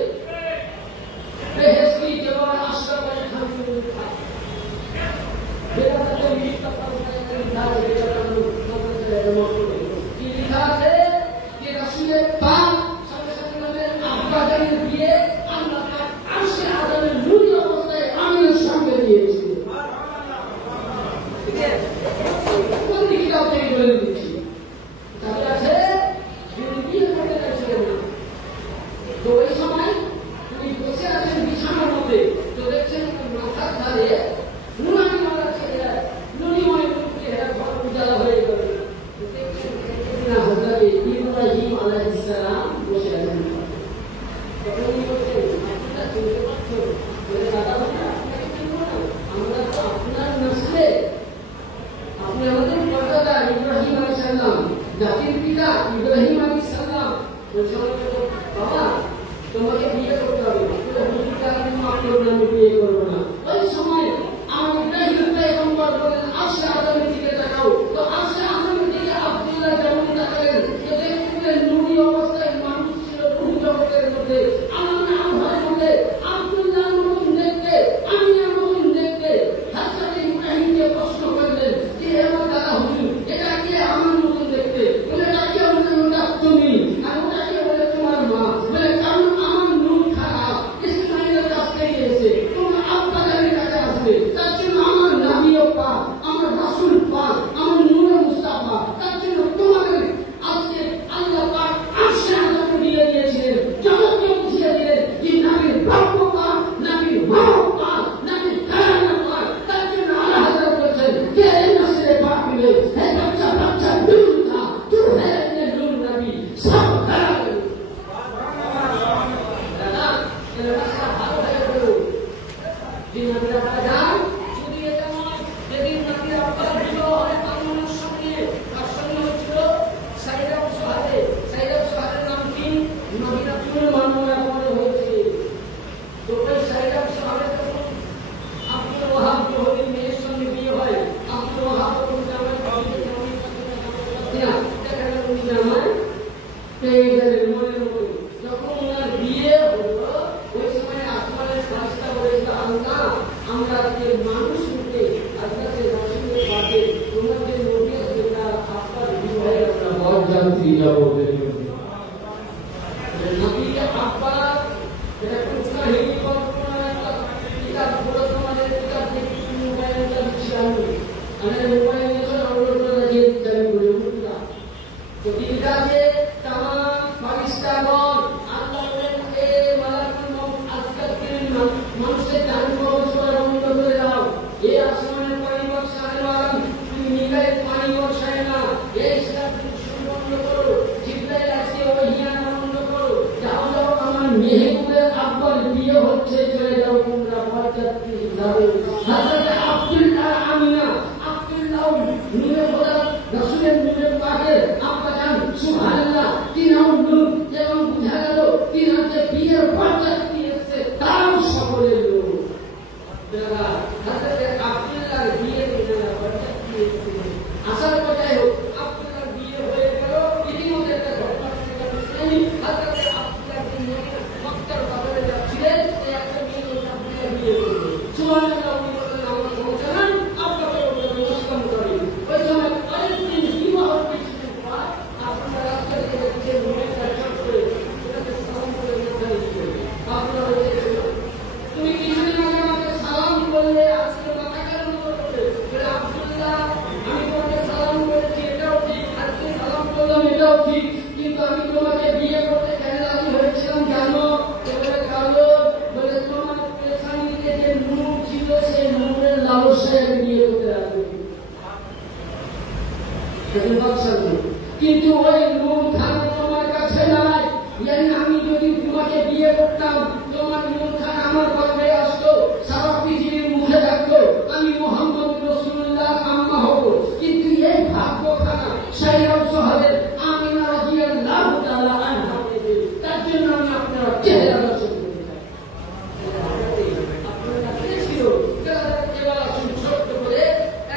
বেহেশতি কেবল আশ্রয় খান বেদাতে লিখা কি লিখা আছে যে রাসূলের পাক সাল্লাল্লাহু আলাইহি ওয়াসাল্লামের আব্বা জানের বিয়ে আল্লাহ পাক আরশে আযমের নূর অবস্থায় আমিনের সঙ্গে দিয়েছে ঠিক আছে কোন দিকে আপনি বলে দিচ্ছি তাহলে আছে যদি বিয়ে করতে চাইছেন না তো ওই সময় তুমি বসে আছেন বিছানার মধ্যে তো দেখছেন মাথার ধারে নুরানি মালা ছেড়ে নুরিময় রূপে ঘর উজালা হয়ে গেল দেখছেন না হযরত ইব্রাহিম আলাইহিস সালাম বসে আছেন তখন কি বলছেন আপনারা চিনতে পারছো বলে দাদা বাবা আপনাকে চিনবো না আমরা তো আপনার নসলে আপনি আমাদের পরদাদা ইব্রাহিম আলাইহিস সালাম জাতির পিতা ইব্রাহিম আলাইহিস সালাম বলছেন বাবা তোমাকে বিয়ে করতে হবে তো হুজুরকে আপনি মাফ করবেন আমি বিয়ে করবো না ওই সময় আমি ইব্রাহিম পয়গম্বর বলেন আরশে আযমের দিকে তাকাও তো আরশে আযমের দিকে আব্দুল্লাহ যেমন তাকালেন তো দেখলেন নূরি অবস্থায় মানুষ ছিল রূহ জগতের মধ্যে আমার আল্লাহর মধ্যে আব্দুল্লাহর মতন দেখতে আমিনার মতন দেখতে হযরত ইব্রাহিমকে প্রশ্ন করলেন যে আমার দাদা হুজুর এটা কি আমার মতন দেখতে বলে এটা কি ওটা তুমি আর ওটা কি বলে তোমার মা বলে কারণ আমার নূর খারাপ ইসমাইলের কাছ থেকে এসে তোমার আব্বা জানের কাছে আসবে তার জন্য আমার নবীও পাক আমার রাসূল পাক আমার নূরে মুস্তাফা তার জন্য তোমাদের আজকে আল্লাহ পাক আরশে আযমে দিয়ে দিয়েছিলেন জগৎকে বুঝিয়ে দিলেন যে নবীর বাপ পাক নবীর মা পাক নবীর ঘরানা পাক তার জন্য আল্লাহ হযরত বলেছেন কে নসলে পাক মিলে হে বাচ্চা বাচ্চা নূর থা তু হে নূর নবী সব খারাপ দাদা এর রাস্তা ভালো হয়ে গেল দিন আমরা বাজার যদি এটা নয় যেদিন নাকি আপনার ভিডিও অনেক আন্দোলনের সঙ্গে তার সঙ্গে হচ্ছিল সাইরাব সোহাদের নাম কি নবীরা চুল মানবরা পরে হয়েছে তো ওই সাইরাব সোহাদের যখন আব্দুল ওয়াহাব জোহরির মেয়ের সঙ্গে বিয়ে হয় আব্দুল ওয়াহাব তখন জামাই জামাই পেয়ে গেলেন মনের মধ্যে যখন ওনার বিয়ে হলো ওই সময় আসমানের ফারিস্তা বলেছিল আল্লাহ আমরা যে মানুষ রূপে আল্লাহকে রাসূলের বাদে তোমাদের নবী যেটা আপনার বিবাহে আমরা বরযাত্রী যাব নবীকে আব্বা এটা কোন কাহিনী কল্পনা কিতাব পড়ো তোমাদের কিতাব দেখি মোবাইলটা দিচ্ছি আমি মোবাইল নিয়ে ডাউনলোড করে রাখিয়ে দিচ্ছি আমি বলে উঠলাম তো ঠিক আছে তামাম ফারিস্তাগণ আল্লাহ বলেন এ মালাকুল মউত আজকাল মানুষের জান কবর বন্ধ করে দাও এ আসমানের পানি বর্ষায় মারাম তুমি নিগায় পানি বর্ষায় না এই সাথে বন্ধ করো জিব্রাইল আসে ওহিয়া বন্ধ করো যাও যাও আমার মেহবুবের আব্বার বিয়ে হচ্ছে চলে যাও তোমরা বরযাত্রী যাবে হযরত আব্দুল্লাহ আমিনা আব্দুল্লাহ নূরে খোদা রাসূলের নূরে পাকের আব্বা জান সুবহানাল্লাহ তিনাও নূর এবং বুঝা গেল তিনাকে বিয়ের বরযাত্রী এসেছে তাও সকলের লোক দাদা হযরত আব্দুল্লাহর বিয়ে তিনারা বরযাত্রী এসেছে আসার কথাই হোক আব্দুল্লাহর বিয়ে হয়ে গেল ইতিমধ্যে একটা ঘটনা শুনি হযরত আব্দুল্লাহ বিন মক্কার বাজারে যাচ্ছিলেন এই একটা মেয়ে আব্দুল্লাহ বিয়ে করলো সুবহানাল্লাহ উনি বললেন আমার পৌঁছালেন আপনাকে উচিত, কিন্তু আমি তোমাকে বিয়ে করতে কেন রাজি হয়েছিলাম জানো? এবারে কালো বলে তোমার পেছানিতে যে নূর ছিল সেই নূরের লালসায় আমি বিয়ে করতে রাজি হয়েছি। কিন্তু ওই নূর খান তোমার কাছে নাই। আমি যদি তোমাকে বিয়ে করতাম, তোমার নূর খান আমার পাশে আসতো, সারা পৃথিবীর মুখে থাকতো, আমি মুহাম্মদ রাসূলুল্লাহ আম্মা হব। কিন্তু এই ভাগ্য খানা সাইরাম শহরের আমিনা রাদিয়াল্লাহু তাআলা আনহা, তার জন্য আমি আপনার চেহারা দর্শন করতে চাই। আপনার কাছে ছিল এবার আসুন ছোট্ট করে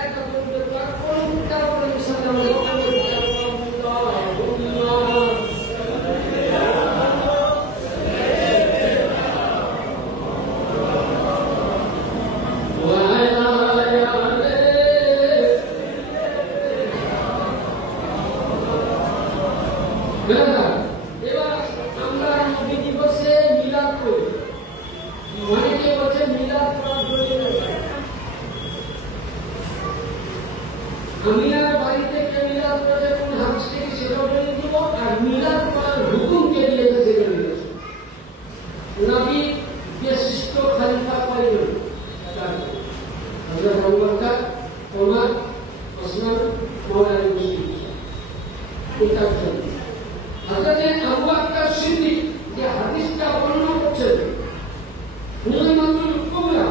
একটা পবিত্র পাঠ করুন, তারপরে ইনশাআল্লাহ এবার আমরা নবী দিবসে মিলাদ করি। অনেকে বলছে মিলাদ করার প্রয়োজন। আমিনার বাড়িতে কে মিলাদ করে কোন হাদিস থেকে সেটা বলে দিব, আর মিলাদ করার হুকুম কে দিয়েছে সেটা বলে দেব। নবী বিশিষ্ট খলিফা কয়জন? হযরত আবু বকর, ওমর, ওসমান, মাওলানা মুসলিম। হযরত আবু বকর সিদ্দিক যে হাদিসটা বর্ণনা করছেন, মুসলমানদের কুবরা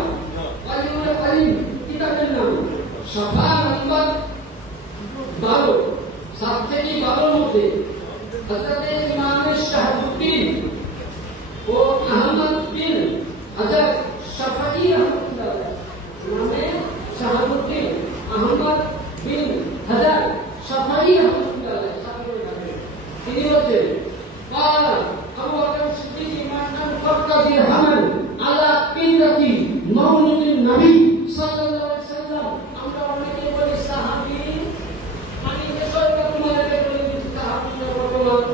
আলিউল আলিম কিতাবের নাম সাফা নাম্বার 12, 7 থেকে 12 মধ্যে হযরত ইমাম শাহাবুদ্দিন ও আহমদ বিন হাজার শাফাঈ রাহমাতুল্লাহ নামে শাহাবুদ্দিন আহমদ বিন হাজার শাফাঈ রাহমাতুল্লাহ তিনি বলছেন قال أبو بكر الصديق من أنفق درهما على قلة مولد النبي صلى الله عليه وسلم আমরা অনেকে বলি সাহাবী, মানে বিষয়টা তোমাদের বলে দিচ্ছি সাহাবীদের বর্তমান।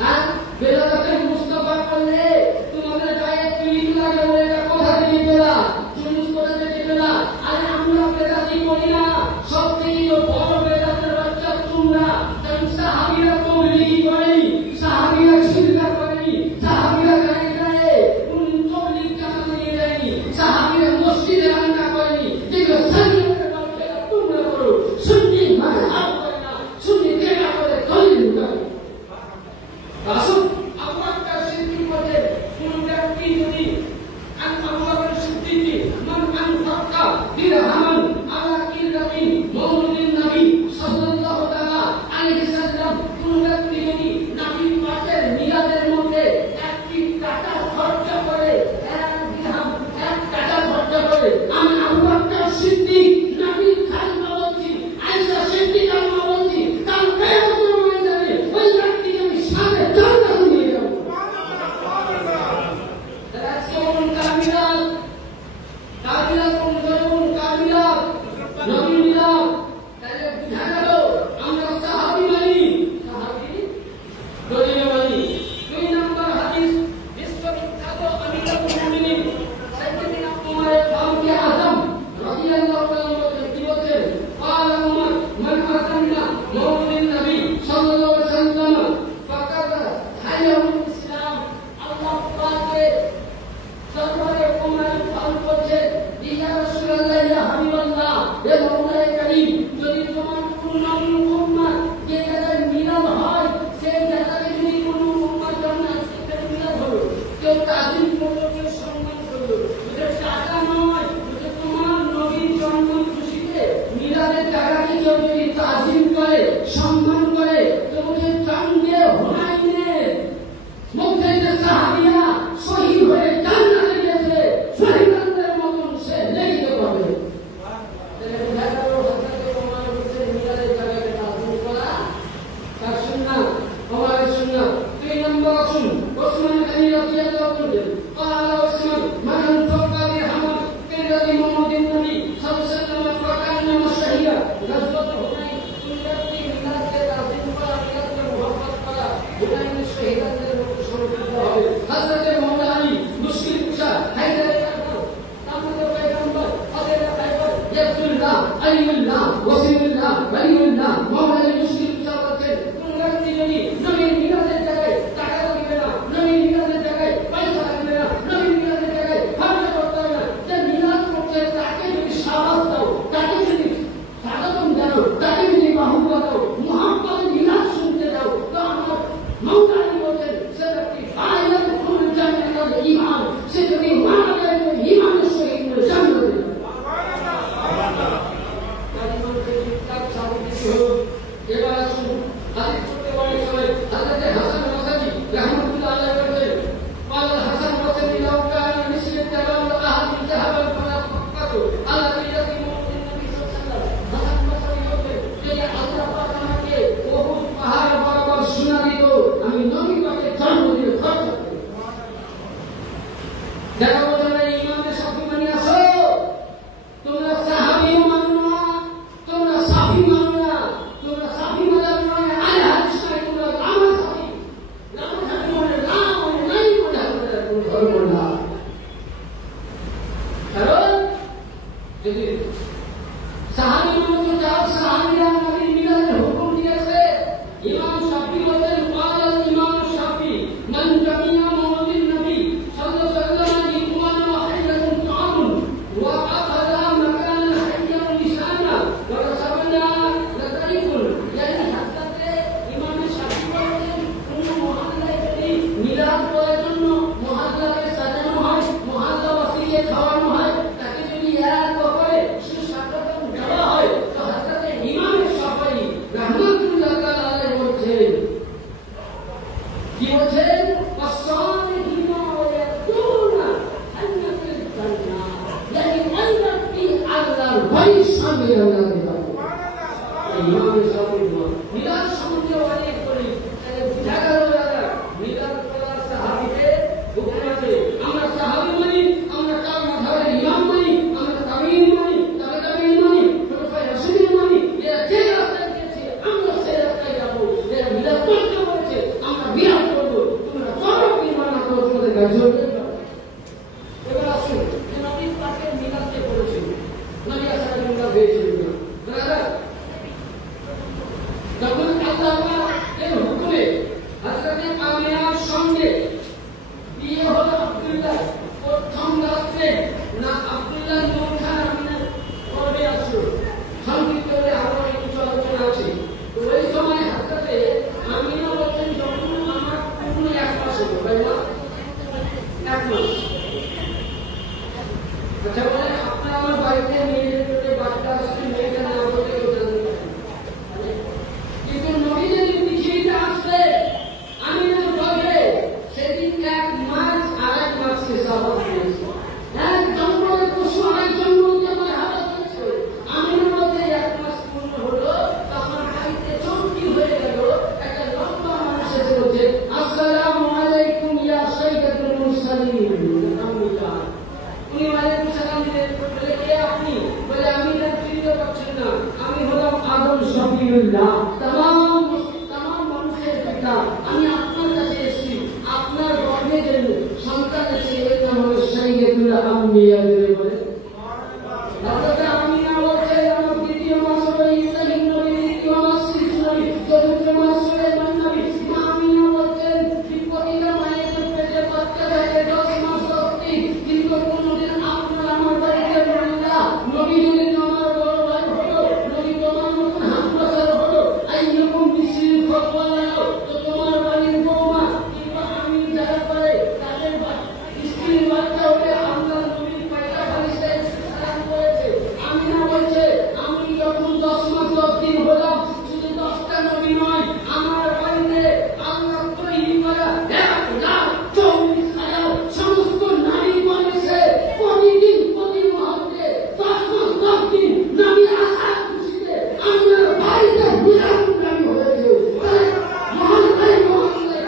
হ্যাঁ, বেলাতের মুস্তাফা করলে তোমাদের গায়ে কিলিপ লাগে বলে এটা কোথা থেকে পেলা? জুলুস কোথা থেকে পেলা? আরে আমরা বেলাতি করি না, সবথেকে বড় বেলাতের বাচ্চা তোমরা। কারণ সাহাবীরা তবলিগ করেনি, সাহাবীরা শিরক করেনি, সাহাবীরা গায়ে গায়ে তবলিগ জামা নিয়ে যায়নি, সাহাবীরা মসজিদে রান্না করেনি। যেগুলো শরীয়তের মধ্যে তোমরা করো, সুন্নি মাযহাব করে না, সুন্নি দেনা করে দলিল করে। রাসূল আবু বকর সিদ্দিক বলেন, কোন ব্যক্তি যদি আবু বকর সিদ্দিক মান আনফাকা দিরহামান আলা কিরাতি মাউলিদিন নবী সাল্লাল্লাহু তাআলা আলাইহি সাল্লাম, কোন ব্যক্তি যদি নবী পাকের মিলাদের মধ্যে একটি টাকা খরচ করে, এক দিরহাম, এক টাকা খরচ করে, আমি আবু বকর সিদ্দিক নবীর খালিফা বলছি, আয়েশা সিদ্দিকা মা বলছি, তার কিয়ামতের ময়দানে ওই ব্যক্তিকে আমি সাথে জান্নাতে নিয়ে যাব। রাসূল কামিলাত কামিলাত কোন কামিলাত নবী মিলাদ, তাহলে বুঝা গেল আমরা সাহাবী মানি, সাহাবী দলিল মানি। 2 নম্বর হাদিস, বিশ্ববিখ্যাত আমিরুল মুমিনিন সাইয়্যিদুনা উমর ফারুক আযম রাদিয়াল্লাহু তাআলা কি বলেন? قال عمر من أتمنى مولد النبي صلى الله عليه وسلم فقد حياه الإسلام। আল্লাহ পাকের দরবারে উমর ফারুক বলেন, ইয়া রাসূলুল্লাহ ইয়া হাবিবাল্লাহ ইয়া মাওলানা কারীম, যদি তোমার কোন উম্মত যে জায়গায় মিলাদ হয় সেই জায়গায় যদি কোন উম্মত জান্নাতে মিলাদ হলো, কেউ তাজিম করলো, কেউ সম্মান করলো, এটা টাকা নয়, এটা তোমার নবীর জন্ম খুশিতে মিলাদের টাকাকে কেউ যদি তাজিম করে, সম্মান করে, তোমাকে চাঙ্গে হুনাইনের মধ্যে যে সাহাবীরা শহীদ হয়ে জান্নাতে গেছে, শহীদদের মতন সে লেগে পাবে। আলিউল্লাহ, ওয়াসিউল্লাহ, ওয়ালিউল্লাহ, মাওলানা মুসলিম সাহেব বলেন, কোন ব্যক্তি কারণ যদি সাহাবী মানুষ যাও সাহাবীরা নবীর মিলাদের হুকুম দিয়েছে। ইমাম শাফি বলেন ক্বালা ইমাম শাফি মান জামিয়া মাওলিদ নবী সাল্লাল্লাহু আলাইহি ওয়াসাল্লাম ইকুমান ওয়া হাইয়াতুন তাআমুন ওয়া আখাযা মাকান হাইয়াতুন লিসানা ওয়া রাসাবনা লাতাইকুল। yani হাদিসে ইমাম শাফি বলেন কোন মহল্লায় যদি মিলাদ করার জন্য মহল্লাকে সাজানো হয়, মহল্লাবাসীকে খাওয়ানো হয়, তাকে যদি এক করে সুস্বাগতম দেওয়া হয়, তো হযরত ইমাম শাফি রাহমাতুল্লাহ আলাইহি বলেন কি বলেন ফাসালিহিনা ওয়া ইয়াকুনা আন্নাতুল জান্নাহ। yani আল্লাহ কি আল্লাহর ভয় সামনে রাখতে হবে। ইমাম শাফি মিলাদ সম্বন্ধে অনেক বলি বুঝা গেল দাদা। মিলাদ করার সাহাবীদের হুকুম আছে। আমরা সাহাবী মানি, আমরা তার মাঝহাবের ইমাম মানি, আমরা তাবিঈন মানি, তাবিঈন মানি, খোলাফায়ে রাশিদিন মানি। এরা যে রাস্তায় গিয়েছে আমরা সেই রাস্তায় যাবো। এরা মিলাদ করতে বলেছে আমরা মিলাদ করবো। তোমরা করো কি মানা করো তোমাদের কাছে হবে। এবার আসুন যে নবী পাকের মিলাদকে করেছিল, নবী আসলে মিলাদ হয়েছিল দাদা। যখন আল্লাহ এর হুকুমে হযরত আমিনার সঙ্গে বিয়ে হলো আব্দুল্লাহ, প্রথম রাত্রে না আব্দুল্লাহ নূর খান আমিনার পরে আসলো। সংক্ষিপ্ত করে আরো কিছু আলোচনা আছে। তো ওই সময় হযরত আমিনা বলছেন যখন আমার পূর্ণ 1 মাস হলো, তাই না? 1 মাস। আচ্ছা বলে আপনারা আমার বাড়িতে মেয়েদের জন্য বাচ্চা আসছে, মেয়েটা না বলতে কেউ জানতে পারে। কিন্তু নবী যেদিন পৃথিবীতে আসলে আমিনার গর্ভে সেদিন 1 মাস আর 1 মাস হিসাব হয়েছে। এক জন্মের পশু আরেক জন্মকে মারহাবা করছে। আমিনা বলতে 1 মাস পূর্ণ হলো, তখন বাড়িতে চমকি হয়ে গেল। একটা লম্বা মানুষ এসে বলছে আসসালামু আলাইকুম ইয়া সাইয়্যিদাতুল মুরসালিন। উনি ওয়ালাইকুম সালাম দিলেন। বলে কে আপনি? বলে আমি না চিনতে পারছেন না, আমি হলাম আদম শফিউল্লাহ, তামাম মানুষের পিতা। আমি আপনার কাছে এসেছি, আপনার গর্ভে যে সন্তান আছে এর নাম হলো সাইয়্যিদুল আম্বিয়া। বলে হযরত আমিনা বলছে আমার দ্বিতীয় মাস হলো ইব্রাহিম নবী, তৃতীয় মাস শিশু নবী, চতুর্থ মাস সুলাইমান নবী। মা আমিনা বলছেন প্রতিটা মায়ের পেটে বাচ্চা থাকে 10 মাস 10 দিন, কিন্তু কোনদিন আপনার আমার বাড়িতে বললা নবী যদি আমার বড় ভাই হলো, নবী তোমার মতন হাত বসার হলো, আইয়ুকুম বিশির ফতওয়ালা, তো তোমার বাড়ির বৌমা কিংবা আমি যারা পারে তাদের স্ত্রীর বাচ্চা হলে আল্লাহ নবীর পয়দা ফারিস্তা সালাম করেছে। আমিনা বলছে আমি যখন 10 মাস 10 দিন হলাম, শুধু 10টা নবী নয়, আমার বাড়িতে আল্লাহ তৈরি করা 1,40,000 সমস্ত নারী মানুষে প্রতিদিন প্রতি মুহূর্তে 10 মাস 10 দিন নবী আসার খুশিতে আমার বাড়িতে মিলাদ নবী হয়েছে। মহল্লায় মহল্লায়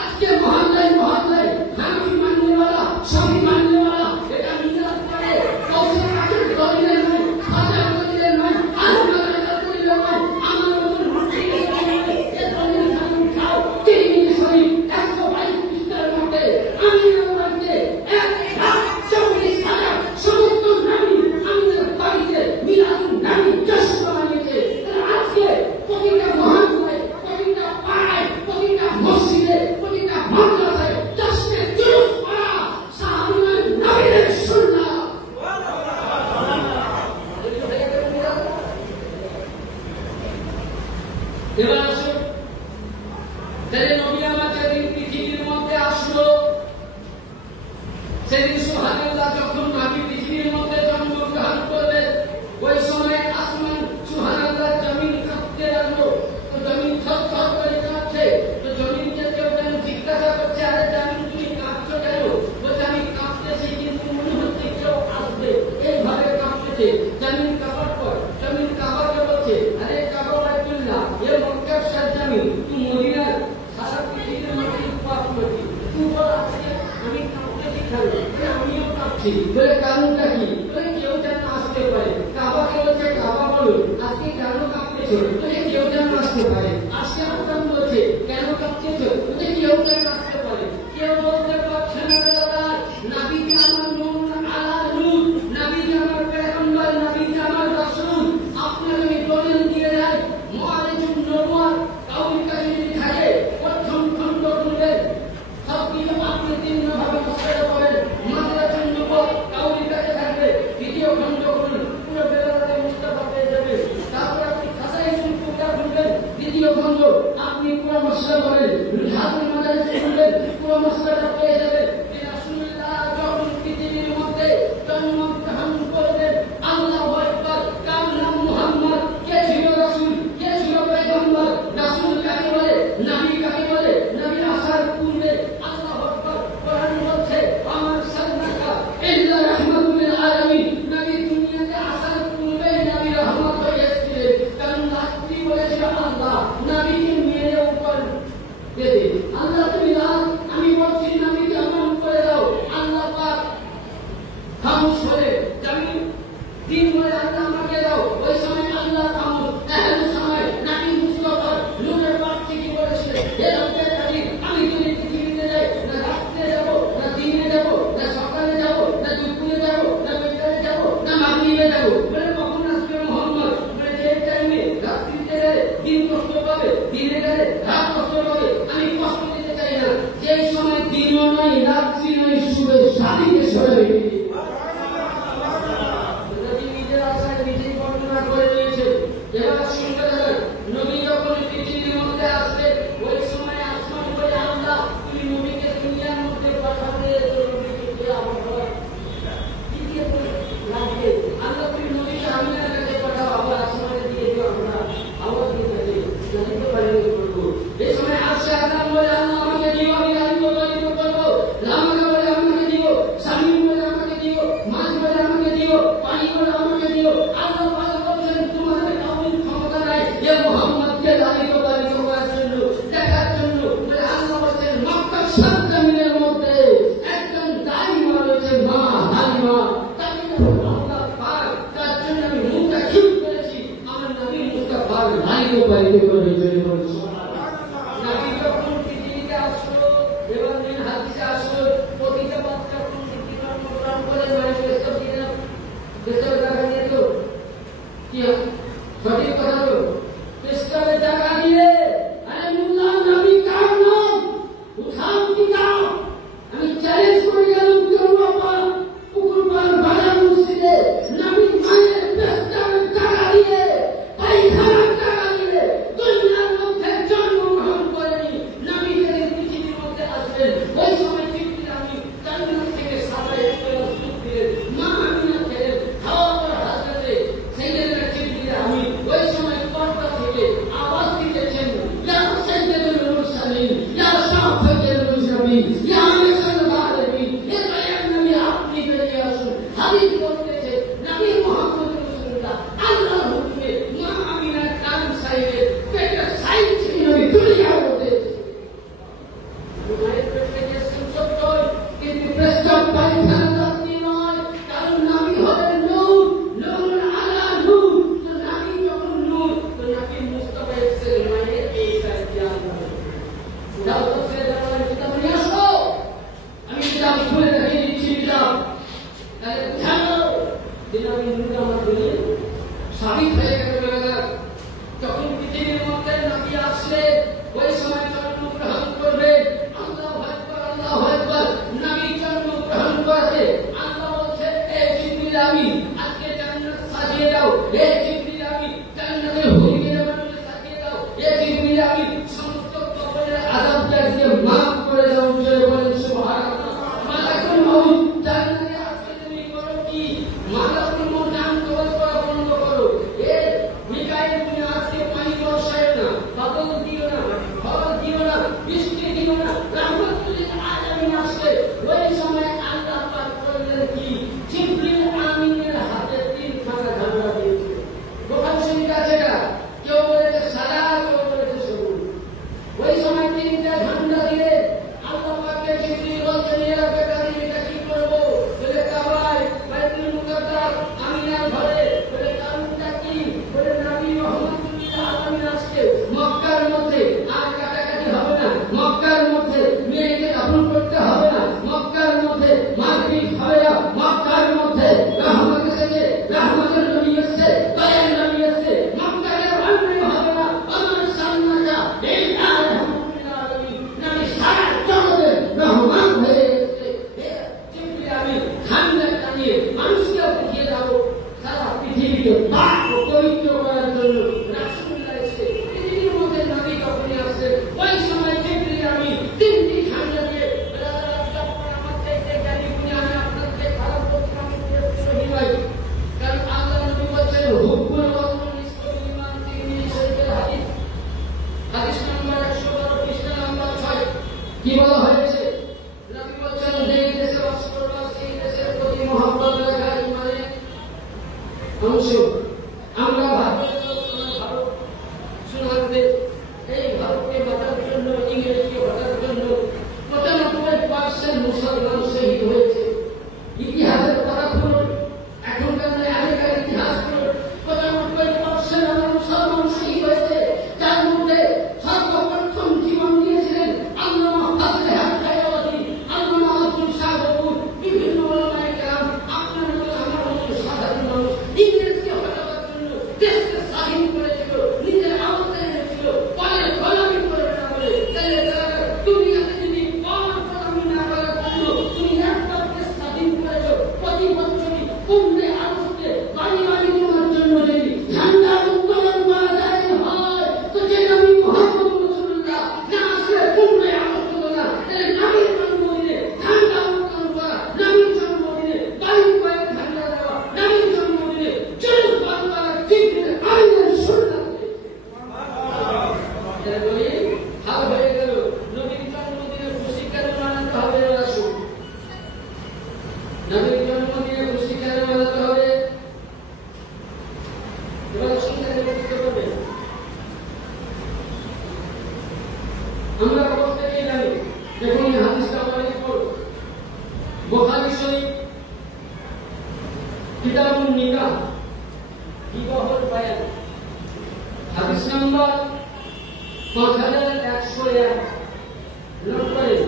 আজকে মহল্লায় মহল্লায় হানাফি মাননেওয়ালা, শাফি মাননেওয়ালা এটা মিলাদ করে কৌশল কাছে দলিলে নয়, সাজা দলিলে নয়, আলমারা দলিলে নয়, আমার মতন মুসলিম দলিলে এ দলিল খান খাও। তিরমিজি শরীফ 122 পৃষ্ঠার মধ্যে আমিনার বাড়িতে 1,40,000 সমস্ত নারী আমিনার বাড়িতে মিলাদুন নবী জশ্ন বানিয়েছে। আজকে প্রতিটা মহল্লায়, প্রতিটা পাড়ায়, প্রতিটা মসজিদে, প্রতিটা মাদ্রাসায় জশ্নে জুলুস করা সাহাবীদের নবীদের সুন্নাহ। এবার আসুন তাহলে নবী আমার যেদিন পৃথিবীর মধ্যে আসলো, সেদিন সুবহানাল্লাহ যখন নবী পৃথিবীর মধ্যে জন্মগ্রহণ করলেন, ওই সময় আসমান সুবহানাল্লাহ জমিন কাঁপতে লাগলো। তো জমিন থরথর করে কাঁপছে। তো জমিনকে কেউ যেন জিজ্ঞাসা করছে আরে জমিন তুমি কাঁপছো কেন? বলছে আমি কাঁপতেছি কিন্তু মনে হচ্ছে কেউ আসবে, এইভাবে কাঁপতেছে। জমিন কাঁপার পর জমিন কাঁপাকে বলছে আরে কাবা বাইতুল্লাহ, এ মক্কার সরজমিন, তুই মদিনার সারা পৃথিবীর মাটির পাপ মাটি, তুই বল আজকে আমি কাঁপতেছি কেন? আমিও কাঁপছি। বলে কারণটা কি? বলে কেউ যেন আসতে পারে। কাবাকে বলছে কাবা বলো আজকে কেন কাঁপতেছো? বলে কেউ যেন আসতে পারে। আজকে আসাম বলছে কেন কাঁপতেছো? বলে কেউ যেন আসতে পারে। কেউ রাত্রি নয়, শুভে স্বাধীনে সরে রেখে নিজের আশায় নিজেই বর্ণনা করে দিয়েছে। এবার শুনতে দেবেন, নবী যখন পৃথিবীর মধ্যে আসবে, ওই সময় আসমান বলে আল্লাহ তুমি নবীকে দুনিয়ার মধ্যে পাঠাবে, আল্লাহ তুমি নবীকে আমিনার কাছে পাঠাও, আবার আসমানে দিয়ে দিও, আমরা আবার জানিতে পারি করবো। এই সময় আসছে আদম বলে আল্লাহ আমাকে দিও, আমি রাজত্ব করবো। রামাকে বলে আমাকে দিও, স্বামী বলে আমাকে দিও, মাছ বলে আমাকে দিও, পানি বলে আমাকে দিও। আল্লাহ বলছেন তোমাদের কাউকে ক্ষমতা নাই এ মুহাম্মদকে লালিত পালিত করার জন্য, দেখার জন্য। বলে আল্লাহ বলছেন মক্কা সাত জমিনের মধ্যে একজন দাইমা রয়েছে, মা হালিমা, তাকে আল্লাহ পাক তার জন্য আমি মুখটা খিপ করেছি, আমার নবী মুস্তাফার লালিত পালিত করে তৈরি করেছি। নবী যখন পৃথিবীতে আসলো, এবার দিন হাদিসে আসলো, প্রতিটা বাচ্চা কোন দিনের প্রোগ্রাম করে মানে বেসব দিনে বেসব টাকা দিয়ে তো কি সঠিক কথা তো বেসবে টাকা দিয়ে আরে মুল্লা নবী কার নাম উঠাও কিতাব। আমি চ্যালেঞ্জ করে গেলাম কেউ বাবা পুকুর পার বাজার মসজিদে নবী মায়ের বেসবে টাকা দিয়ে পায়খানার টাকা দিয়ে দুনিয়ার মধ্যে জন্মগ্রহণ করেনি, নবী যেদিন পৃথিবীর মধ্যে আসবেন ওই সময় জিবরিল আমিন জান্নাত থেকে সাফায়ে সুখ দিলেন, মা আমিনা ছিলেন হাওয়ার হাজরাতে সাইয়েদনা জিবরিল আমিন ওই সময় পর্দা থেকে আওয়াজ দিতেছেন, ইয়া সাইয়্যিদুল মুরসালিন, ইয়া শাফিউল মুজরিমিন, ইয়া আমিনুল আলামিন, এ দয়ার নবী আপনি বেরিয়ে আসুন। হাদিস বলতেছে নবী মুহাম্মদ রাসূলুল্লাহ আল্লাহর হুকুমে মা আমিনা খান সাইয়েদ পেটে সাইয়েদ ছিল দুনিয়ার মধ্যে। মায়ের পেটে গেছেন সত্যই, কিন্তু প্রস্তাব পায়খানা রাত্রি নয়, কারণ নবী হলেন নূর, নূর আলা নূর। তো নবী যখন নূর, তো নবী মুস্তাফা এসেছেন মায়ের এই সাইডে আল্লাহ। দাও তো সে দাও কিতাব নিয়ে আসো, আমি কিতাব খুলে দেখিয়ে দিচ্ছি কিতাব, তাহলে বুঝানো যে নবী নূর আমার দুনিয়া সাবিত হয়ে গেল। যখন পৃথিবীর মধ্যে নবী আসলে ওই সময় জন্মগ্রহণ করবে, আল্লাহু আকবার, আল্লাহু আকবার, নবী জন্মগ্রহণ করবে। আল্লাহ বলছে এ জিবরিল আমিন আজকে জান্নাত সাজিয়ে দাও, এ জিবরিল আমিন জান্নাতের হুরগির মানুষকে সাজিয়ে দাও, এ জিবরিল আমিন সমস্ত কবরের আযাবকে আজকে মাফ করে দাও। জয় বলেন সুবহানাল্লাহ। মালাকুল মউত জান্নাতে আজকে তুমি করো কি? মালাকুল মউত নাম কবজ করা বন্ধ করো। এ মিকাইল তুমি আজকে পানি বর্ষায় না, বাদল দিও না, ফল দিও না, বৃষ্টি দিও না, রাহমাতুল আলামিন আসবে। ওই সময় আল্লাহ পাক করলেন কি? জিবরিল আমিনের হাতে 3খানা ঝান্ডা দিয়েছে। কোরআন শরীফে আছে এটা, কেউ বলেছে সাদা, কেউ বলেছে সবুজ। ওই সময় 3টা ঝান্ডা দিয়ে আল্লাহ পাককে জিবরিল বলছেন এরা বেটা দিয়ে এটা কি করবো? বলে কাবায়, বাইতুল মুকাদ্দাস, আমিনার ঘরে। বলে কারণটা কি? বলে নবী রহমাতুল্লিল আলামিন আসছে মক্কার মধ্যে, আর কাটাকাটি হবে না, মক্কার মধ্যে মেয়েকে দাফন করতে হবে না, মক্কার মধ্যে মারপিট হবে না, মক্কার মধ্যে রহমত এসেছে, রহমতের নবী এসেছে, দয়ার নবী এসেছে, মক্কায় অন্যায় হবে না। আমার সান্নাটা এই রহমাতুল্লিল আলামিন নবী সারা জগতে রহমান হয়ে এসেছে। জিবরিল আমিন খান্ডা টানিয়ে মানুষকে পাঠিয়ে দাও সারা পৃথিবীকে পাক ও পবিত্র করার জন্য। রাসূলুল্লাহ এসে পৃথিবীর মধ্যে নবী যখনই আসেন ওই সময় জিবরিল আমিন 3টি খান্ডা দিয়ে আমার থেকে জ্ঞানী গুণী, আমি আপনার থেকে খারাপ বলছিলাম, সহি নয়। কারণ আল্লাহ নবী বলছেন হুকুম ওয়াতুল ইসলাম ইমান 3 শরীফের হাদিস, হাদিস নাম্বার 112, পৃষ্ঠা নাম্বার 6। কি বলা হয়েছে? নবী বলছেন যে দেশে বাস করবা সেই দেশের প্রতি মহব্বত রাখা ইমানের অংশ। আমরা ভারত শোনাতে এই ভারতকে বাঁচার জন্য, ইংরেজকে বাঁচার জন্য 95% মুসলমান শহীদ হয়েছে। ইতিহাসের কথা শুনুন, এখনকার আগেকার ইতিহাস শুনুন, 95% আমার মুসলমান শহীদ হয়েছে। যার মধ্যে সর্বপ্রথম জীবন দিয়েছিলেন আল্লামা ফজলে হক খায়রওয়াতি, আল্লামা আব্দুল শাহজাপুর, বিভিন্ন ওলামায়ে কেরাম। আপনার মতো আমার মতো সাধারণ মানুষ ইংরেজকে হটাবার জন্য দেশকে স্বাধীন করেছিল, নিজের আওতায় এনেছিল, পরে গোলামি করবে না বলে। তাহলে তারা দুনিয়াতে যদি গোলামি না করে হবে না আসুন, নবীর জন্মদিনে খুশি কেন মানাতে হবে? এবার চিন্তা করে বুঝতে পারবেন। আমরা প্রত্যেকেই জানি, দেখুন এই হাদিসটা আমাদের পড়ো, বুখারী শরীফ কিতাবুন নিকাহ বিবাহের বয়ান, হাদিস নাম্বার 5101, নোট করেন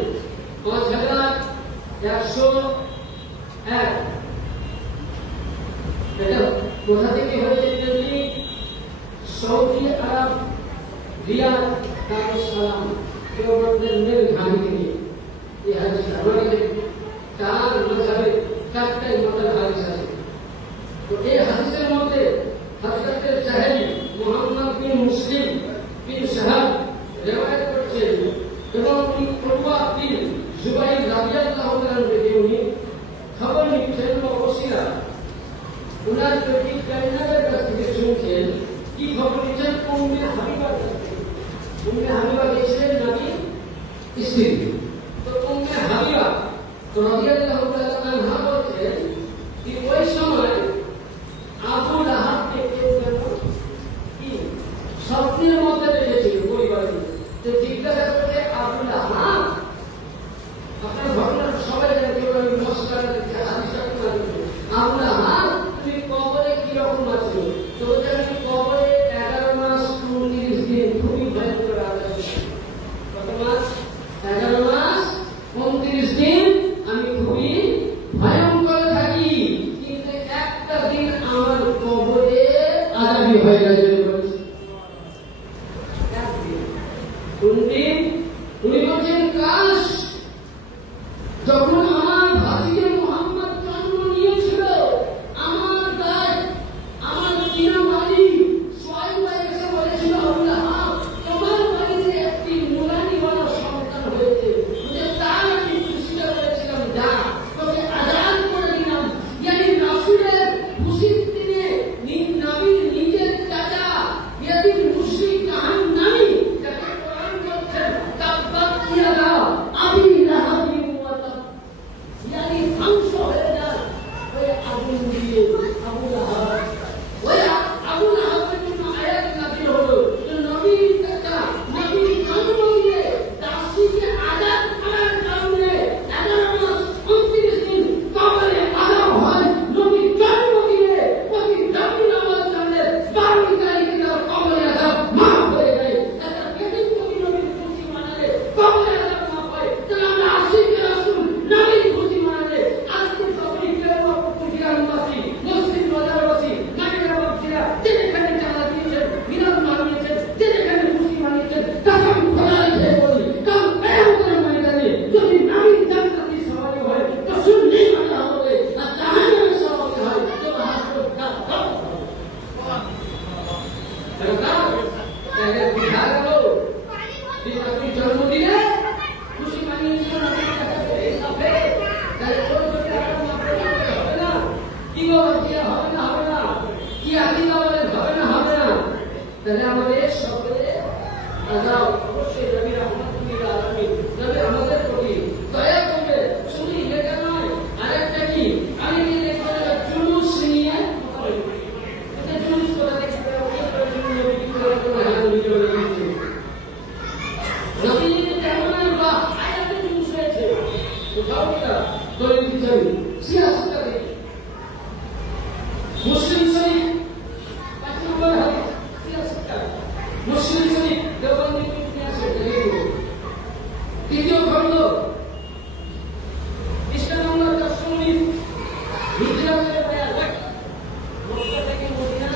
5101। এটা কোথা থেকে হয়েছে? যদি সৌদি আরব রিয়াদ দারুস সালাম দেওবন্দের মেল ঘানি থেকে এই হাদিসটা আমাদের চার মাযহাবে চারটাই মাতার হাদিস আছে। তো এই হাদিসের মধ্যে হযরত সাহাবী মুহাম্মদ বিন মুসলিম বিন শাহাব রিওয়ায়াত করছেন এবং উরওয়া বিন জুবাইর রাদিয়াল্লাহু তাআলা থেকে উনি খবর নিচ্ছেন বা ওসিলা উনার প্রতি কায়নাতের কাছ থেকে শুনছেন। কি খবর নিচ্ছেন? উম্মে হাবিবার কাছ থেকে। উম্মে হাবিবা ছিলেন নবীর স্ত্রী। তো উম্মে হাবিবা রাদিয়াল্লাহু তাআলা আনহা বলছেন कि ওই সময় আবু লাহাবকে কেউ যেন কি স্বপ্নের মধ্যে দেখেছিল পরিবারে। তো জিজ্ঞাসা করে আবু লাহাব, আপনার ঘটনা সবাই জানে, কেউ আমি মশলা হাদিসটা আবু লাহাব তুমি কবরে কি রকম আছো? তো আমি কবরে 11 মাস 29 দিন খুবই ভয়ঙ্কর আঘাত। কত মাস? 11 মাস 29 দিন আমি খুবই ভয়ঙ্কর থাকি, কিন্তু একটা দিন আমার কবরে আযাবি হয়ে গেছে। কোন দিন? উনি বলছেন কাশ যখন আমার ভাতিজা মুহাম্মদ জন্ম নিয়েছিল, আমার গায়ে আমার কিনা মালিক সোয়াইব এসে বলেছিল, আল্লাহ তোমার বাড়িতে একটি নুরানিওয়ালা সন্তান হয়েছে, তার আমি খুশিটা করেছিলাম, যা তোকে আজাদ করে দিলাম। ইয়ানি রাসূলের খুশির দিনে নবীর নিজের চাচা ইয়াদিন মুশরিক জাহান্নামী, যাকে কোরআন বলছে তাব্বাত ইয়াদা আবি লাহাবি ওয়া তাব, ইয়ানি ধ্বংস হয়ে যায় ওই আগুন দিয়ে আবু লাহাব। ওই আবু লাহাবের জন্য আয়াত নাযিল হলো যে নবীর চাচা নবীর জন্ম দিয়ে দাসীকে আজাদ করার কারণে 11 মাস 29 দিন কবরে আযাব হয়। নবীর জন্ম দিয়ে প্রতি নবী নামাজ জানলে 12 তারিখে তার কবরে আযাব মাফ হয়ে যায়। একটা বেদিন নবীর খুশি মানালে কবরে আযাব মাফ হয়। তাহলে আমরা আশিকে রাসূল নবীর খুশি মানালে আজকে কবরে কেউ পুজিয়ানবাসী মুসলিম বাজারবাসী নারীরা বাচ্চারা যেখানে চাঁদা দিয়েছেন, মিলাদ মানিয়েছেন, যেখানে খুশি মানিয়েছেন, কসম খোদা দিয়ে বলি কাল কিয়ামতের ময়দানে যদি নবীর জান্নাতি সওয়ারি হয় তো সুন্নি মানা হবে, আর জাহান্নামের সওয়ারি হয় তো হাসর কাজ হবে। তাহলে বুঝা গেল যে আপনি জন্মদিনে খুশি মানিয়েছিলেন আপনার কাছে এই সাথে, তাহলে ওর যদি আরো মাত্র হবে না, কি হবে না হবে না, কি আকিদা বলে হবে না হবে না, তাহলে আমাদের সকলে আযাব অবশ্যই নবী রাহমাতুল্লিল আলামিন নবী আমাদের প্রতি দয়া করবে। শুধু এটা নয়, আরেকটা কি আমি দেখো জুলুস নিয়ে এটা জুলুস করে দেখতে হবে, নবী কি করে নবী যেমন বা আয়াতে জুলুস হয়েছে কোথাও কিনা দলিল দিচ্ছেন সিয়াসতটা দেখি মুসলিম শরীফ 5 নম্বর হাদিস সিয়াসতটা মুসলিম শরীফ দেওবন্দি কিনে আসে দেখুন। তৃতীয় খণ্ড ইসলাম নম্বর 10 মিনিট হিজরতের বয়ান, মক্কা থেকে মদিনা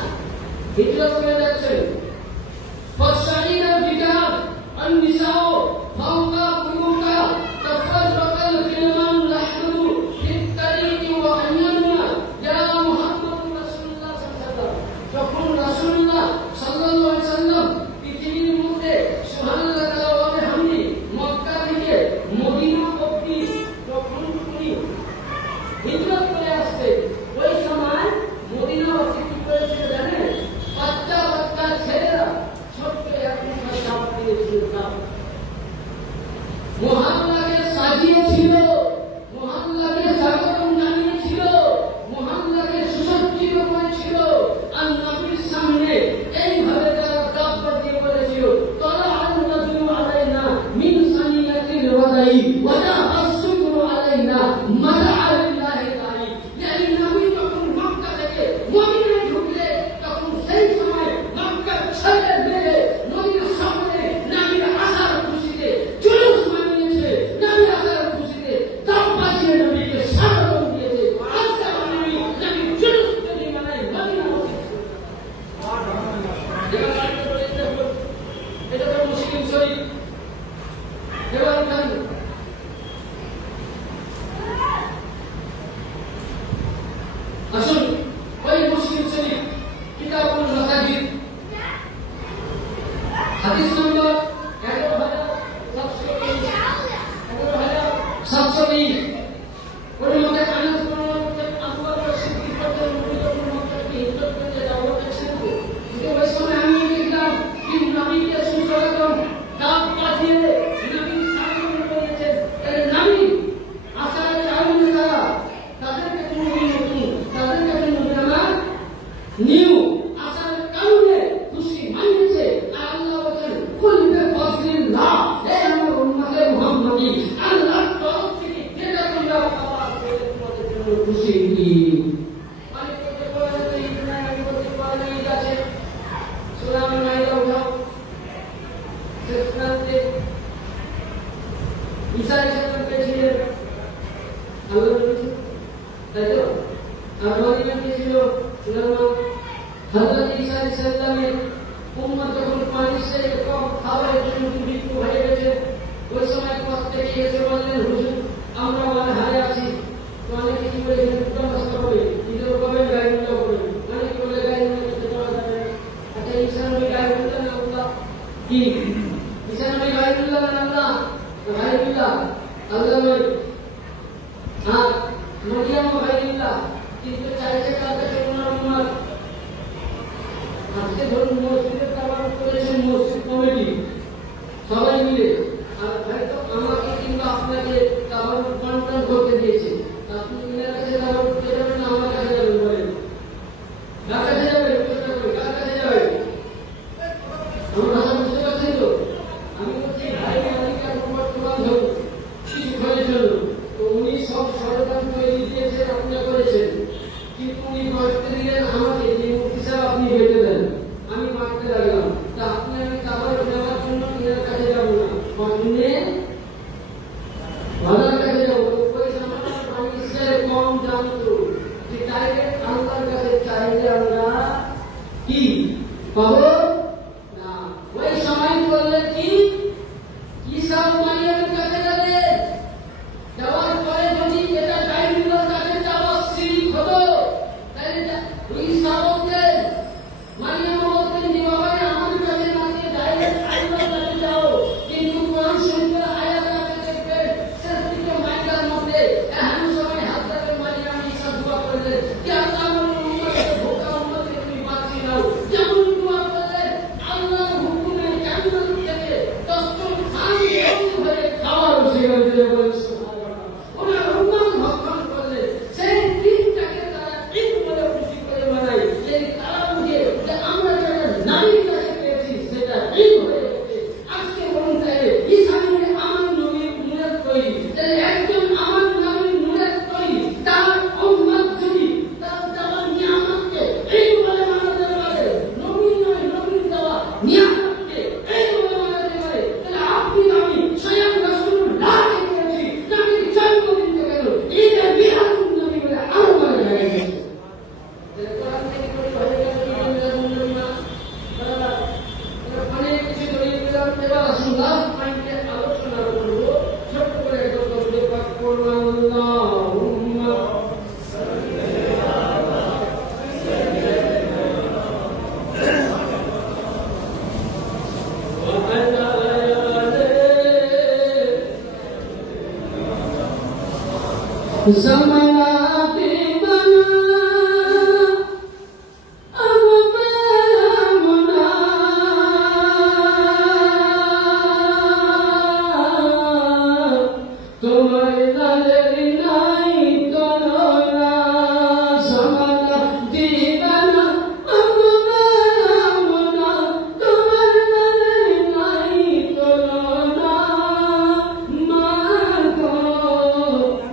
হিজরত করে যাচ্ছেন। فالصعيد الرجال النساء فوق بيوتا تفرق الغلمان نحن في الطريق وأن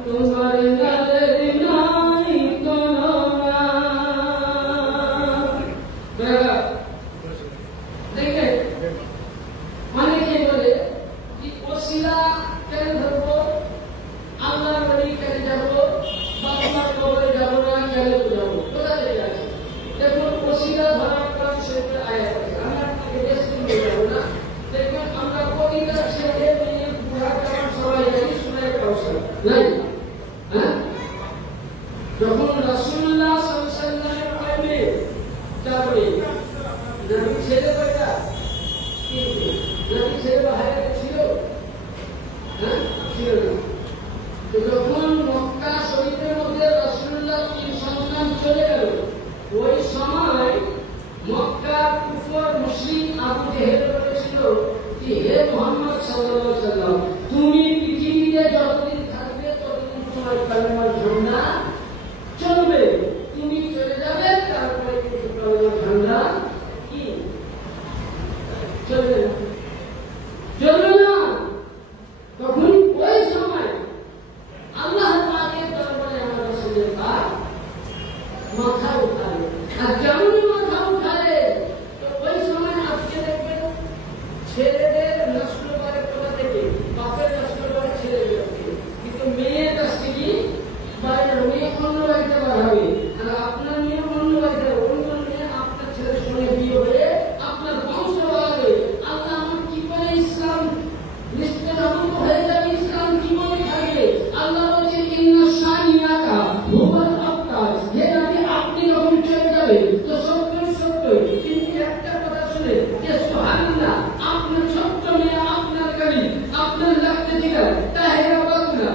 तुम्हारे নাই। হ্যাঁ, যখন রাসূলুল্লাহ সাল্লাল্লাহু আলাইহি ওয়াসাল্লামের টাইমে তারপরে নবী ছেলে কয়টা? তিনটে। নবী ছেলে বাইরে ছিল? হ্যাঁ, ছিল না। তো যখন মক্কা শরীফের মধ্যে রাসূলুল্লাহ তিন সন্তান চলে গেল, ওই সময় মক্কা কুফর মুশরিক আবু জেহেল বলেছিল যে হে মুহাম্মদ সাল্লাল্লাহু আলাইহি ওয়াসাল্লাম, তুমি পৃথিবীতে যতদিন থাকবে ততদিন তোমার কালেমার ঝান্ডা চলবে, তুমি চলে যাবে তারপরে কিন্তু কালেমার ঝান্ডা কি চলবে না, চলবে না। তখন ওই সময় আল্লাহ পাকের দরবারে আমার রাসূলের পাক মাথা উঠালে, আর যেমন মাথা উঠালে তো ওই সময় আজকে দেখবেন ছেলেদের নষ্ট করে কোথা থেকে, বাপের নষ্ট করে ছেলেদের থেকে, কিন্তু মেয়ের কাছ থেকে বাইরে মেয়ে অন্য বাড়িতে বাড়াবে, আর আপনার মেয়ে অন্য বাড়িতে, অন্য মেয়ে আপনার ছেলের সঙ্গে বিয়ে হয়ে আপনার বংশ বাড়াবে। আল্লাহ আমার কি করে ইসলাম নিষ্পন্ন হয়ে যাবে, ইসলাম কি মনে থাকে? আল্লাহ বলছে ইন্না শানিয়াকা হুয়াল আবতার, হে নবী আপনি যখন চলে যাবেন তো সত্যই, কিন্তু একটা কথা শুনে যে সুবহানাল্লাহ, আপনার ছোট্ট মেয়ে, আপনার গাড়ি, আপনার লাগতে দিলেন তাহেরা বাতনা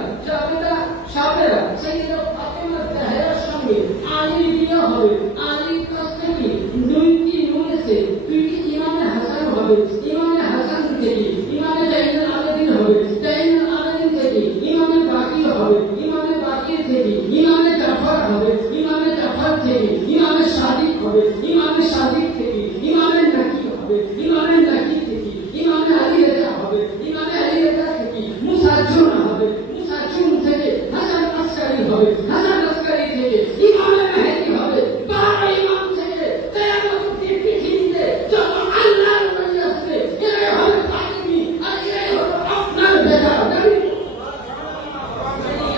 সাবেরা সাইয়্যিদা ফাতেমা তাহেরার সঙ্গে আলীর বিয়ে হবে। আলীর কাছ থেকে দুইটি নূর এসে দুইটি ইমামে হাসান হবে, ইমামে হাসান থেকে ইমামে জাইনুল আবেদিন হবে, জাইনুল আবেদিন থেকে ইমামে বাকির হবে, ইমামে বাকির থেকে ইমামে জাফর হবে, ইমামে জাফর থেকে ইমামে সাদিক হবে, ইমামে সাদিক থেকে ইমামে নাকি হবে, ইমামে নাকি থেকে ইমামে আলী রেজা হবে, ইমামে আলী রেজা থেকে মুসা জুন হবে, মুসা জুন থেকে হাসান আসকারী হবে, হাসান আসকারী থেকে ইমামে মেহেদী হবে। 12 ইমাম থেকে কিয়ামতের পৃথিবীতে যত আল্লাহর ওলি আছে এরাই হবে ফাতিমি, আর এরাই হবে আপনার বেটা নবী।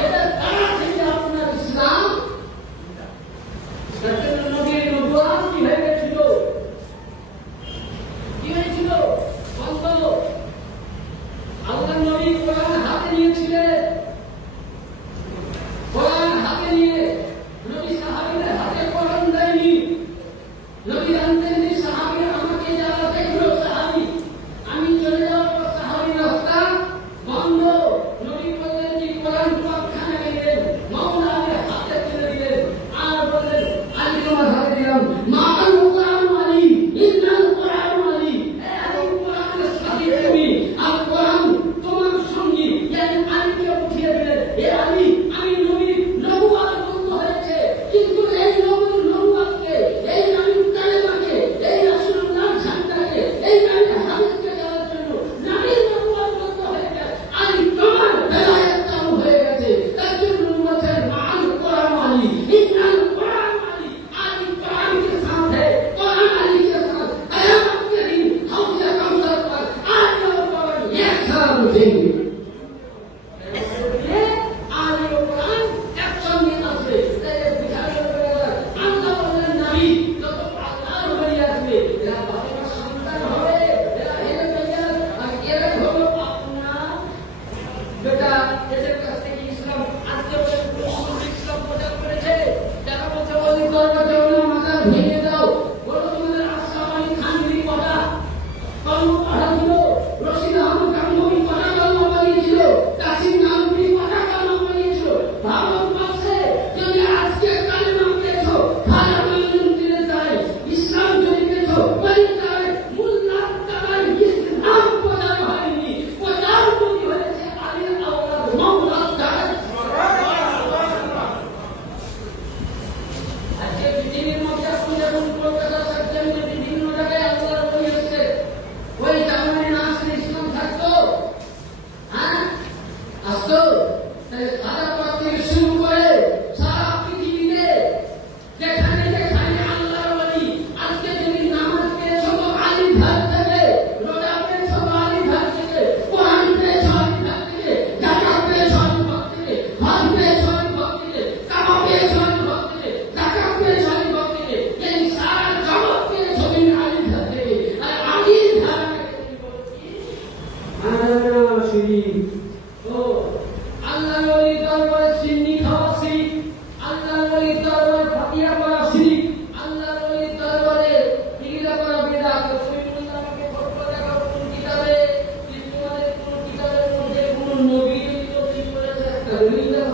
এদের দ্বারা থেকে আপনার ইসলাম নবীর নবুয়ত কি হয়ে গেছিল, কি হয়েছিল? বন্ধ। আল্লাহ নবী কোরআন হাতে নিয়েছিলেন, কোরআন হাতে নিয়ে নবী সাহাবীদের হাতে কোরআন দেয়নি। নবী জানতেন যে সাহাবী আমাকে যারা দেখলো সাহাবী, আমি চলে যাওয়ার পর সাহাবী রাস্তা বন্ধ। নবী বললেন যে কোরআন পাকখানা গেলেন, মাওলা আলীর হাতে তুলে দিলেন, আর বললেন আলী তোমার হাতে দিলাম, মা আল কোরআন আলী ইন্নাল কোরআন আলী, এই কোরআনের সাথে তুমি আর কোরআন তোমার সঙ্গী, yani আলীকে উঠিয়ে দিলেন, হে আলী আমি নবীর নবুয়ত বন্ধ হয়েছে, কিন্তু এই নবীর নবুয়তকে, এই নবীর কালেমাকে, এই রাসূলুল্লাহর ঝান্ডাকে, এই নবীর হাদিসকে দেওয়ার জন্য নবীর নবুয়ত বন্ধ হয়ে গেছে, আলী তোমার বেলায়েত চালু হয়ে গেছে। তার জন্য বলছেন মা আল কোরআন আলী ইন্নাল কোরআন আলী, আলী কোরআনকে সাথ है, কোরআন আলী के साथ कयामत के दिन हौज़े कौसर पर आली और कोरआन एक साथ उठेंगे। आली और कोरआन एक संगे আসবে। তাই বুঝাতে হবে আল্লাহ বলেন নবী যত আল্লাহর ওলি আসবে এরা বাবার সন্তান হবে, এরা হেলে পেয়ে আর এরাই হলো আপনার বেটা। এদের কাছ থেকে ইসলাম আজকে ইসলাম প্রচার করেছে, যারা বলছে ওই করবে ওই মাথা ভেঙে দাও, বলো তোমাদের আশরাফ আলী থানভী কথা কলম পড়া ছিল, রশিদ আহমদ গাঙ্গুহি কথা কলম বানিয়েছিল, কাসিম নানভী কথা কলম বানিয়েছিল। ভারতবর্ষে যদি আজকে কালেমা পেয়েছো, খালা মঈনুদ্দিন দিলে যায়, ইসলাম যদি পেয়েছো বলি যায়, মুল্লার দ্বারাই ইসলাম প্রচার হয়নি, প্রচার যদি হয়েছে আলীর আওলাদ মাওলার দ্বারা। আজকে পৃথিবীর মধ্যে আপনি যখন দরবারে চিনি খাওয়া শিখ, আল্লাহর ওলির দরবারে ফাতিহা পড়া শিখ, আল্লাহর ওলির দরবারে ইগরা করা বিদআত। তুমি বললে আমাকে ফটো দেখাও কোন কিতাবে, তোমাদের কোন কিতাবের মধ্যে কোন নবী তৌফিক করেছে একটা দলিল দাও।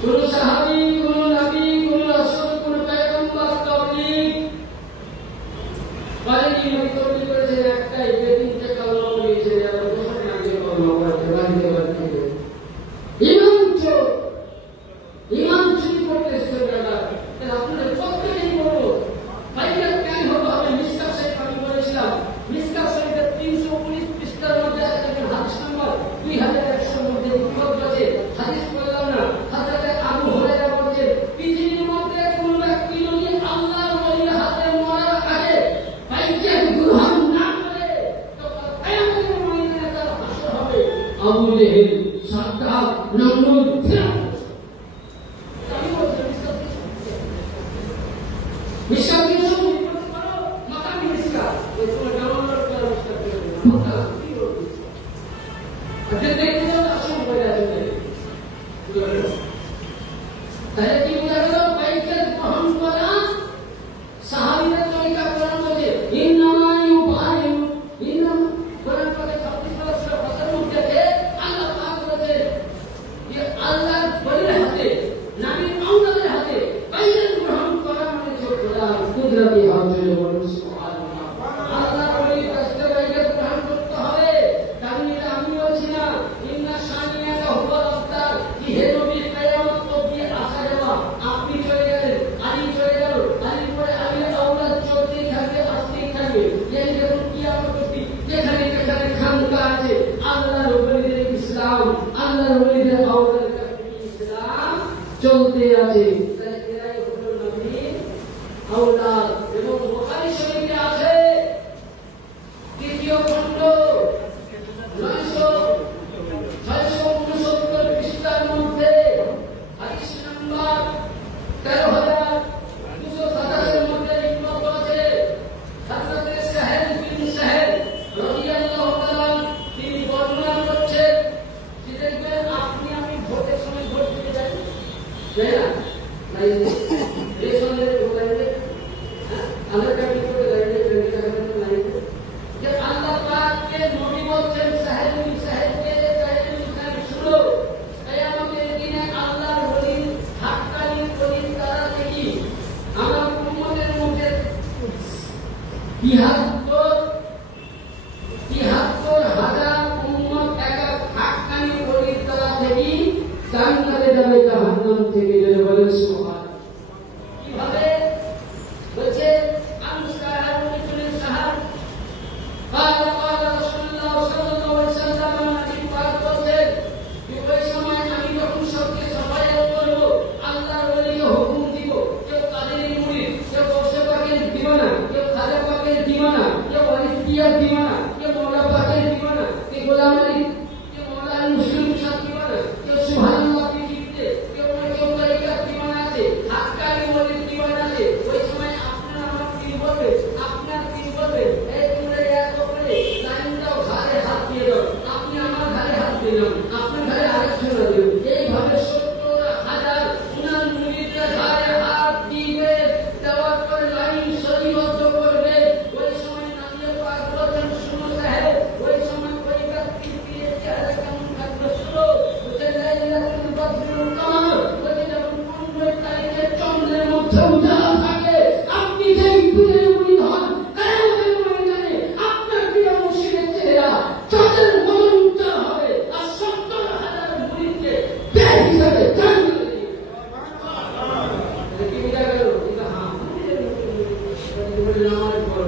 কোন সাহাবী, কোন নবী, কোন রাসূল, কোন পয়গম্বর তৌফিক পারেনি, নবী তৌফিক করেছে একটাই, যেদিন থেকে আল্লাহ বলেছে আর বছর আগে আল্লাহ বলেছে বাড়িতে বাড়িতে ইমান চুরি করতে এসেছে দাদা। আপনাদের প্রত্যেকেই বলবো বাইকার কেন হতে হবে। মিসকাত শরীফ আমি বলেছিলাম, মিসকাত শরীফের 319 পৃষ্ঠার মধ্যে একটা হাদিস নম্বর 2100 মধ্যে উল্লেখ আছে। হাদিস বললাম না, হযরত আবু হুরায়রা বলেছেন পৃথিবীর মধ্যে কোন ব্যক্তি যদি আল্লাহর ওলির হাতে মরার আগে বাইকের গ্রহণ না করে তো কিয়ামতের ময়দানে তার হাসর হবে আবু জেহেল, সাদ্দাত, নমরুদ, ফিরআউন। মিসকাত কি সব করতে পারো? মাথা কি মিসকাত? এই তোমার ডাউনলোড করা মিসকাত করে মাথা কি হবে? আচ্ছা দেখতে দাও আসল বলে আছে। তাহলে কি বোঝা গেল? বাইকের গ্রহণ করা সাহাবীদের তরিকা কোরআন বলে ইন্নামা ইউবাইউ, ইন্নাম কোরআন বলে 36 বছর মধ্যে আল্লাহ পাক বলে যে আল্লাহর বলির হাতে, নবীর আউলাদের হাতে বাইকের গ্রহণ করা মানে যে খোদার কুদরতি হাতে বলুন সুবহানাল্লাহ। আল্লাহর বলির কাছে বাইকের গ্রহণ করতে হবে। আমি বলছি না ইন্না শানিয়াকা হুয়াল আফতার, কি হে নবী কিয়ামত অবধি আসা যাওয়া, আপনি চলে গেলেন, আলী চলে গেল, আলীর পরে আলীর আওলাদ চলতেই থাকবে, আসতেই থাকবে। এই যখন কিয়ামত অবধি যেখানে যেখানে খানকা আছে আল্লাহর ওলিদের ইসলাম, আল্লাহর ওলিদের আওলাদের কাছে ইসলাম চলতে আছে। তাহলে এরাই হলো নবীর আওলাদ। এবং বুখারী শরীফে আছে তৃতীয় খণ্ড 669 পৃষ্ঠার মধ্যে হাদিস নাম্বার 13227 মধ্যে লিখিত আছে হযরত সাহেল বিন সাহেল রাদিয়াল্লাহু তাআলা তিনি বর্ণনা করছেন যে দেখবেন আপনি আমি ভোটের সময় ভোট দিতে যাই, তাই না? নাই রেশনের ভোটারে আধার কার্ড করে লাইনে ব্যাংকে টাকা দিতে নাই যে আল্লাহ পাকের নবী বলেন সাহেল বিন সাহেলকে শুনো কিয়ামতের দিনে আল্লাহর ওলির হাক্কানি ওলির তারা দেখি আমার উম্মতের মধ্যে ৭৩,০০০ উম্মত এক হাক্কানি ওলির তারা দেখি জান্নাতে যাবে, জাহান্নাম থেকে যাবে। বলেন সুবহানাল্লাহ। কিভাবে বলছে قال قال رسول الله صلى الله عليه وسلم নবী পাক বলেন যে ওই সময় আমি যখন সবকে সাফায়াত করব, আল্লাহর ওলিকে হুকুম দিব, কেউ কাদেরী মুরিদ, কেউ গৌসে পাকের দিওয়ানা, কেউ খাজা পাকের দিওয়ানা, কেউ ওয়ালি পিয়ার দিওয়ানা, কেউ মওলা পাকের দিওয়ানা, কেউ গোলাম আলী, কেউ মওলা আলী মুসলিম শাহ দিওয়ানা, কেউ সুবহানাল্লাহ কি লিখতে, কেউ তরিকার দিওয়ানা আছে, হাক্কানি ওলির দিওয়ানা আছে। ওই সময় আপনার আমার কি বলবে, আপনার কি বলবে, এই তোমরা এক করে লাইন দাও, ঘাড়ে হাত দিয়ে দাও, আপনি আমার ঘাড়ে হাত দিলাম, আপনার ঘাড়ে আরেকজন দিও। এইভাবে ৭০,০০০ উনার মুরিদরা ঘাড়ে হাত দিবে, দেওয়ার পর লাইন সারিবদ্ধ করবে। ওই সময় নবী পাক বলেন শুনো সাহেব, ওই সময় তরিকার পীর চেহারা কেমন থাকবে শুনো। বলেন লাইলাতুল বদরুল কামার, বলেন যখন ১৫ তারিখে চন্দ্রের মধ্যে উজালা থাকে, আপনি যেই পীরের মুরিদ হন কিয়ামতের ময়দানে আপনার প্রিয় মুর্শিদের চেহারা চাঁদের মতো উজ্জ্বল হবে, আর ৭০,০০০ মুরিদকে বের হিসেবে জান্নাতে দিবে। কি বোঝা গেল? এটা নামাজ পড়ো,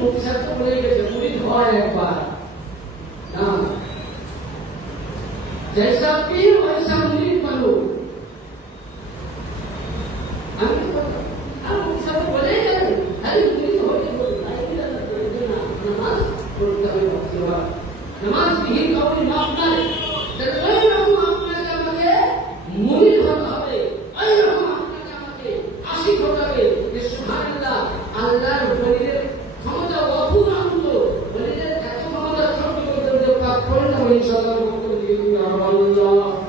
মুখে তো বলে গেছে মুরিদ হয় একবার না, जैसा पीर वैसा मुरीद बनो। हम सब बोले अरे मुरीद हो के बोल नमाज पढ़ता है, नमाज भी कौन माफ करे, जब रकम आपने जाके मुरीद होता है, अरे रकम आपने जाके आशिक होता है। ये सुभान अल्लाह वलिদের ক্ষমতা অপূর্ণান্ত, वलिদের এত ক্ষমতা ছোট ছোট দেবতা ইনশাআল্লাহ বক্তব্য দিয়ে দিন আল্লাহ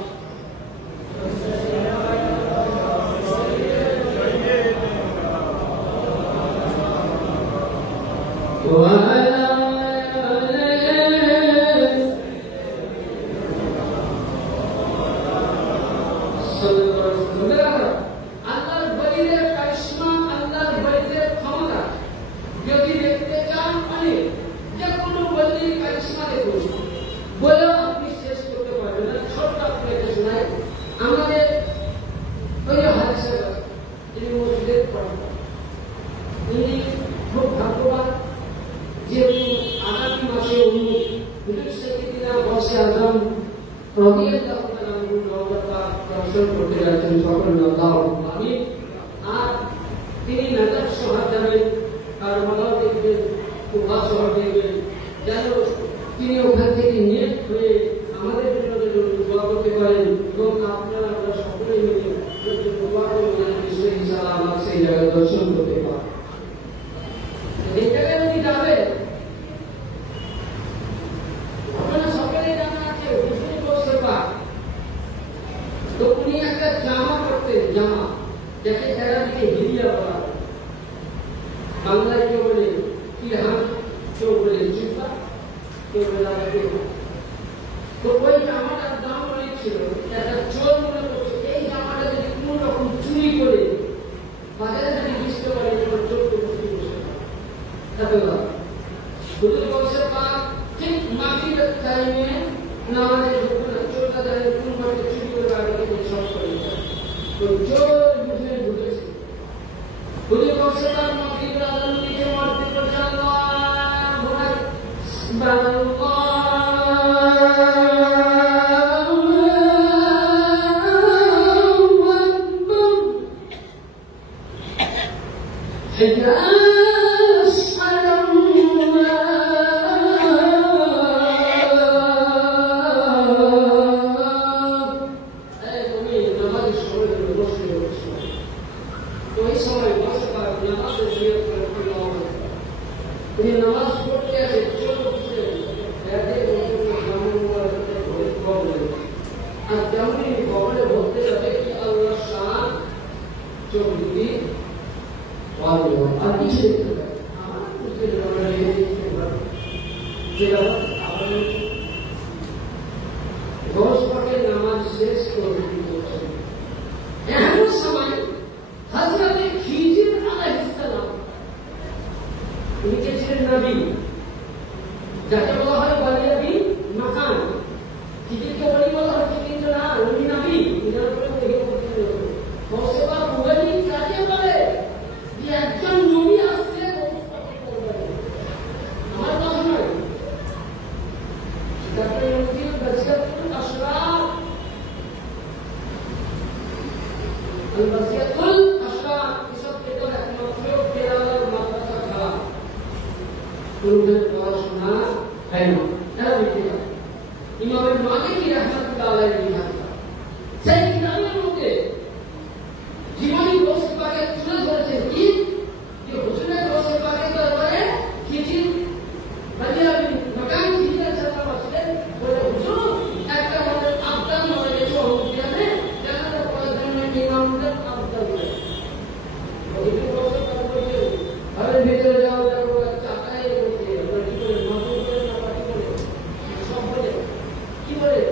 কি বলে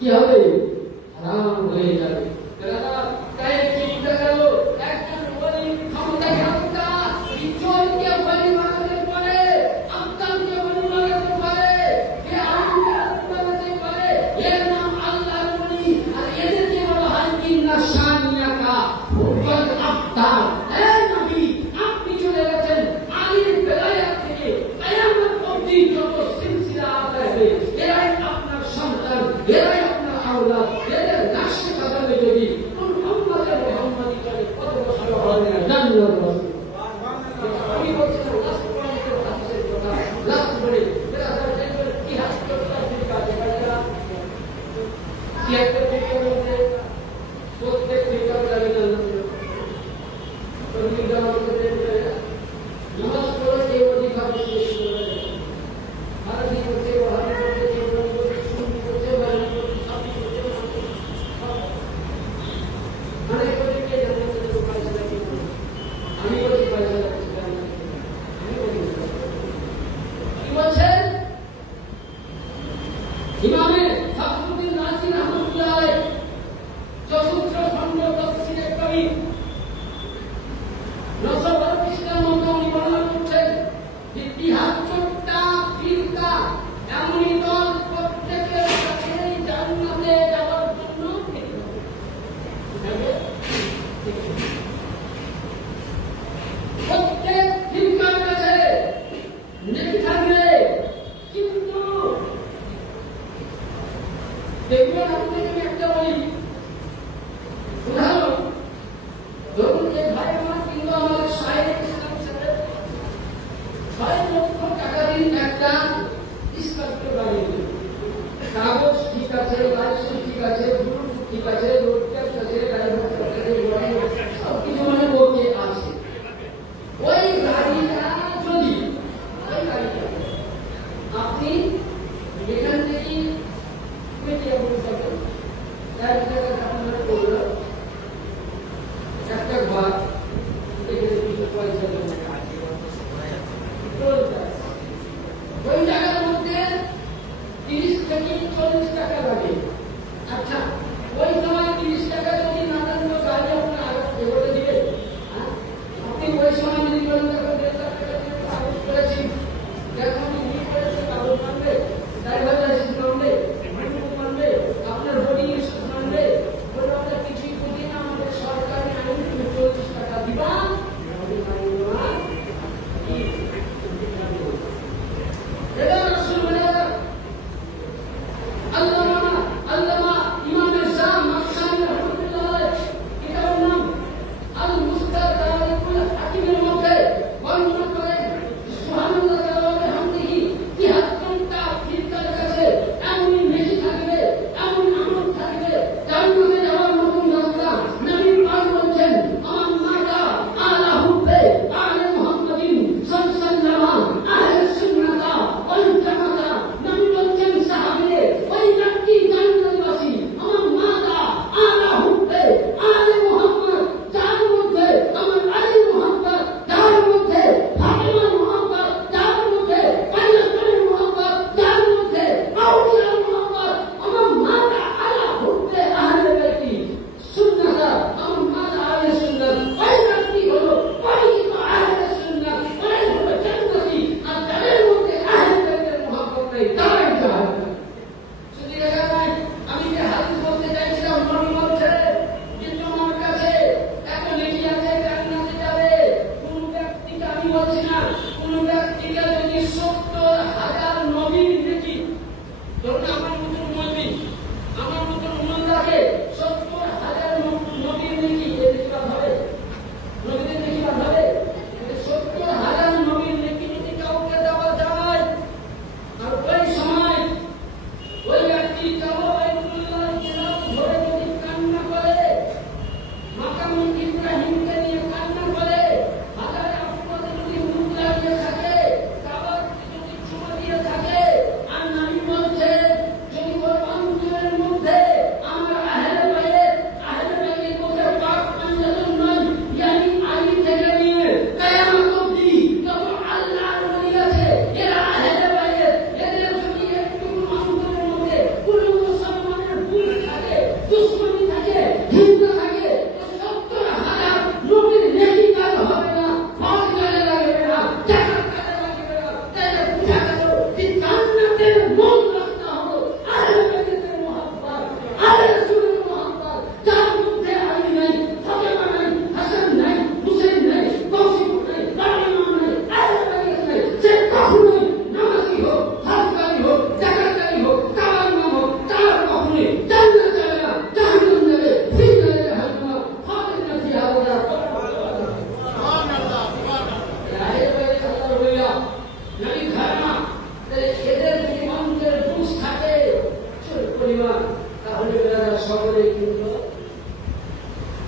কি হবে? হারাম হয়ে যাবে। তাই চিন্তা করো, একজন ওলি ক্ষমতায় থাকতা বিজয়কে ওলি বানাতে পারে, আত্মাকে ওলি বানাতে পারে, কে আল্লাহকে বানাতে পারে। এর নাম আল্লাহর ওলি। আর এদেরকে বলা হয় ইন্না শানিয়াকা হুয়াল আবতার। এই নবী, আপনি চলে গেছেন আলীর বেলায়াত থেকে কিয়ামত অবধি যত সিলসিলা আসবে, এরাই আপনার সন্তান, এরাই আপনার আওলাদ। এদের নাশে কাদামে যদি কোন উম্মতে মুহাম্মাদি চলে, কত বছর হবে না জান্নাত হবে। আমি বলছি না লাস্ট পয়েন্টের হাদিসের কথা, লাস্ট বলে এরা দেখবেন কি হাদিস কথা আপনি কাছে পাইরা কি একটা থেকে বলতে প্রত্যেক ফিকার লাগে না। তো নিদা করতে নামাজ পড়ে যে অধিকার শেষ করে আর কি করতে ওহার করতে জীবন করতে শুরু করতে বাড়ি করতে সব করতে মানে করে কে জান্নাতে তো পয়সা লাগে না। আমি বলি পয়সা লাগে জান্নাতে। আমি বলি কি বলছেন ইমামে ফখরুদ্দিন রাজি রাহমাতুল্লাহ আলাইহি চতুর্থ খণ্ড তাফসীরে কারীম 912 পৃষ্ঠার মধ্যে উনি বর্ণনা করছেন যে ৭৩টা ফিরকা এমনই দল প্রত্যেকের কাছেই জান্নাতে যাওয়ার জন্য প্রত্যেক ফিরকার কাছে নেকি থাকবে, কিন্তু দেখবেন আপনাকে আমি একটা বলি উদাহরণ, ধরুন যে ভাই আমার কিংবা আমাদের সাহেব ইসলাম সাহেব ৬ লক্ষ টাকা দিন একটা স্ট্রাকচার বানিয়ে দিল। কাগজ ঠিক আছে, লাইসেন্স ঠিক আছে, গ্রুপ ঠিক আছে, রোড ট্যাক্স আছে, ড্রাইভার ট্যাক্স আছে, সব কিছু মানে ওকে আছে। ওই গাড়িটা যদি আপনি এখান থেকে একটা ঘর পয়সা ওই জায়গার মধ্যে 30 থেকে 40 টাকা লাগে। আচ্ছা, ওই সময় 30 টাকা যদি না দেন তো গাড়ি আপনার আগে এগোতে দিবে। আপনি ওই সময় যদি বলেন তখন 1.5 লাখ টাকা দিয়ে কাগজ করেছি, এখন নিয়ে করেছে কাগজ মানবে, ড্রাইভার লাইসেন্স মানবে, মানবে, আপনার বোর্ডিং ইনস্যুরেন্স মানবে, বলে আমরা কিছুই বুঝি না, আমাদের সরকারি আইন 40 টাকা দিবা। Allah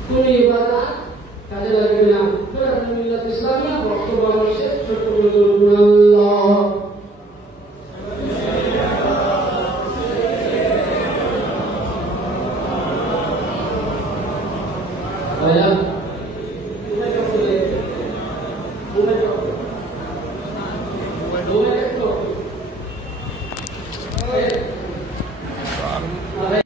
কোন ইবাদত কাজে লাগবে না। মিল্লাত ইসলামিয়া বর্তমান মানুষের ছোট্ট করে বলুন আল্লাহ। ভাইয়া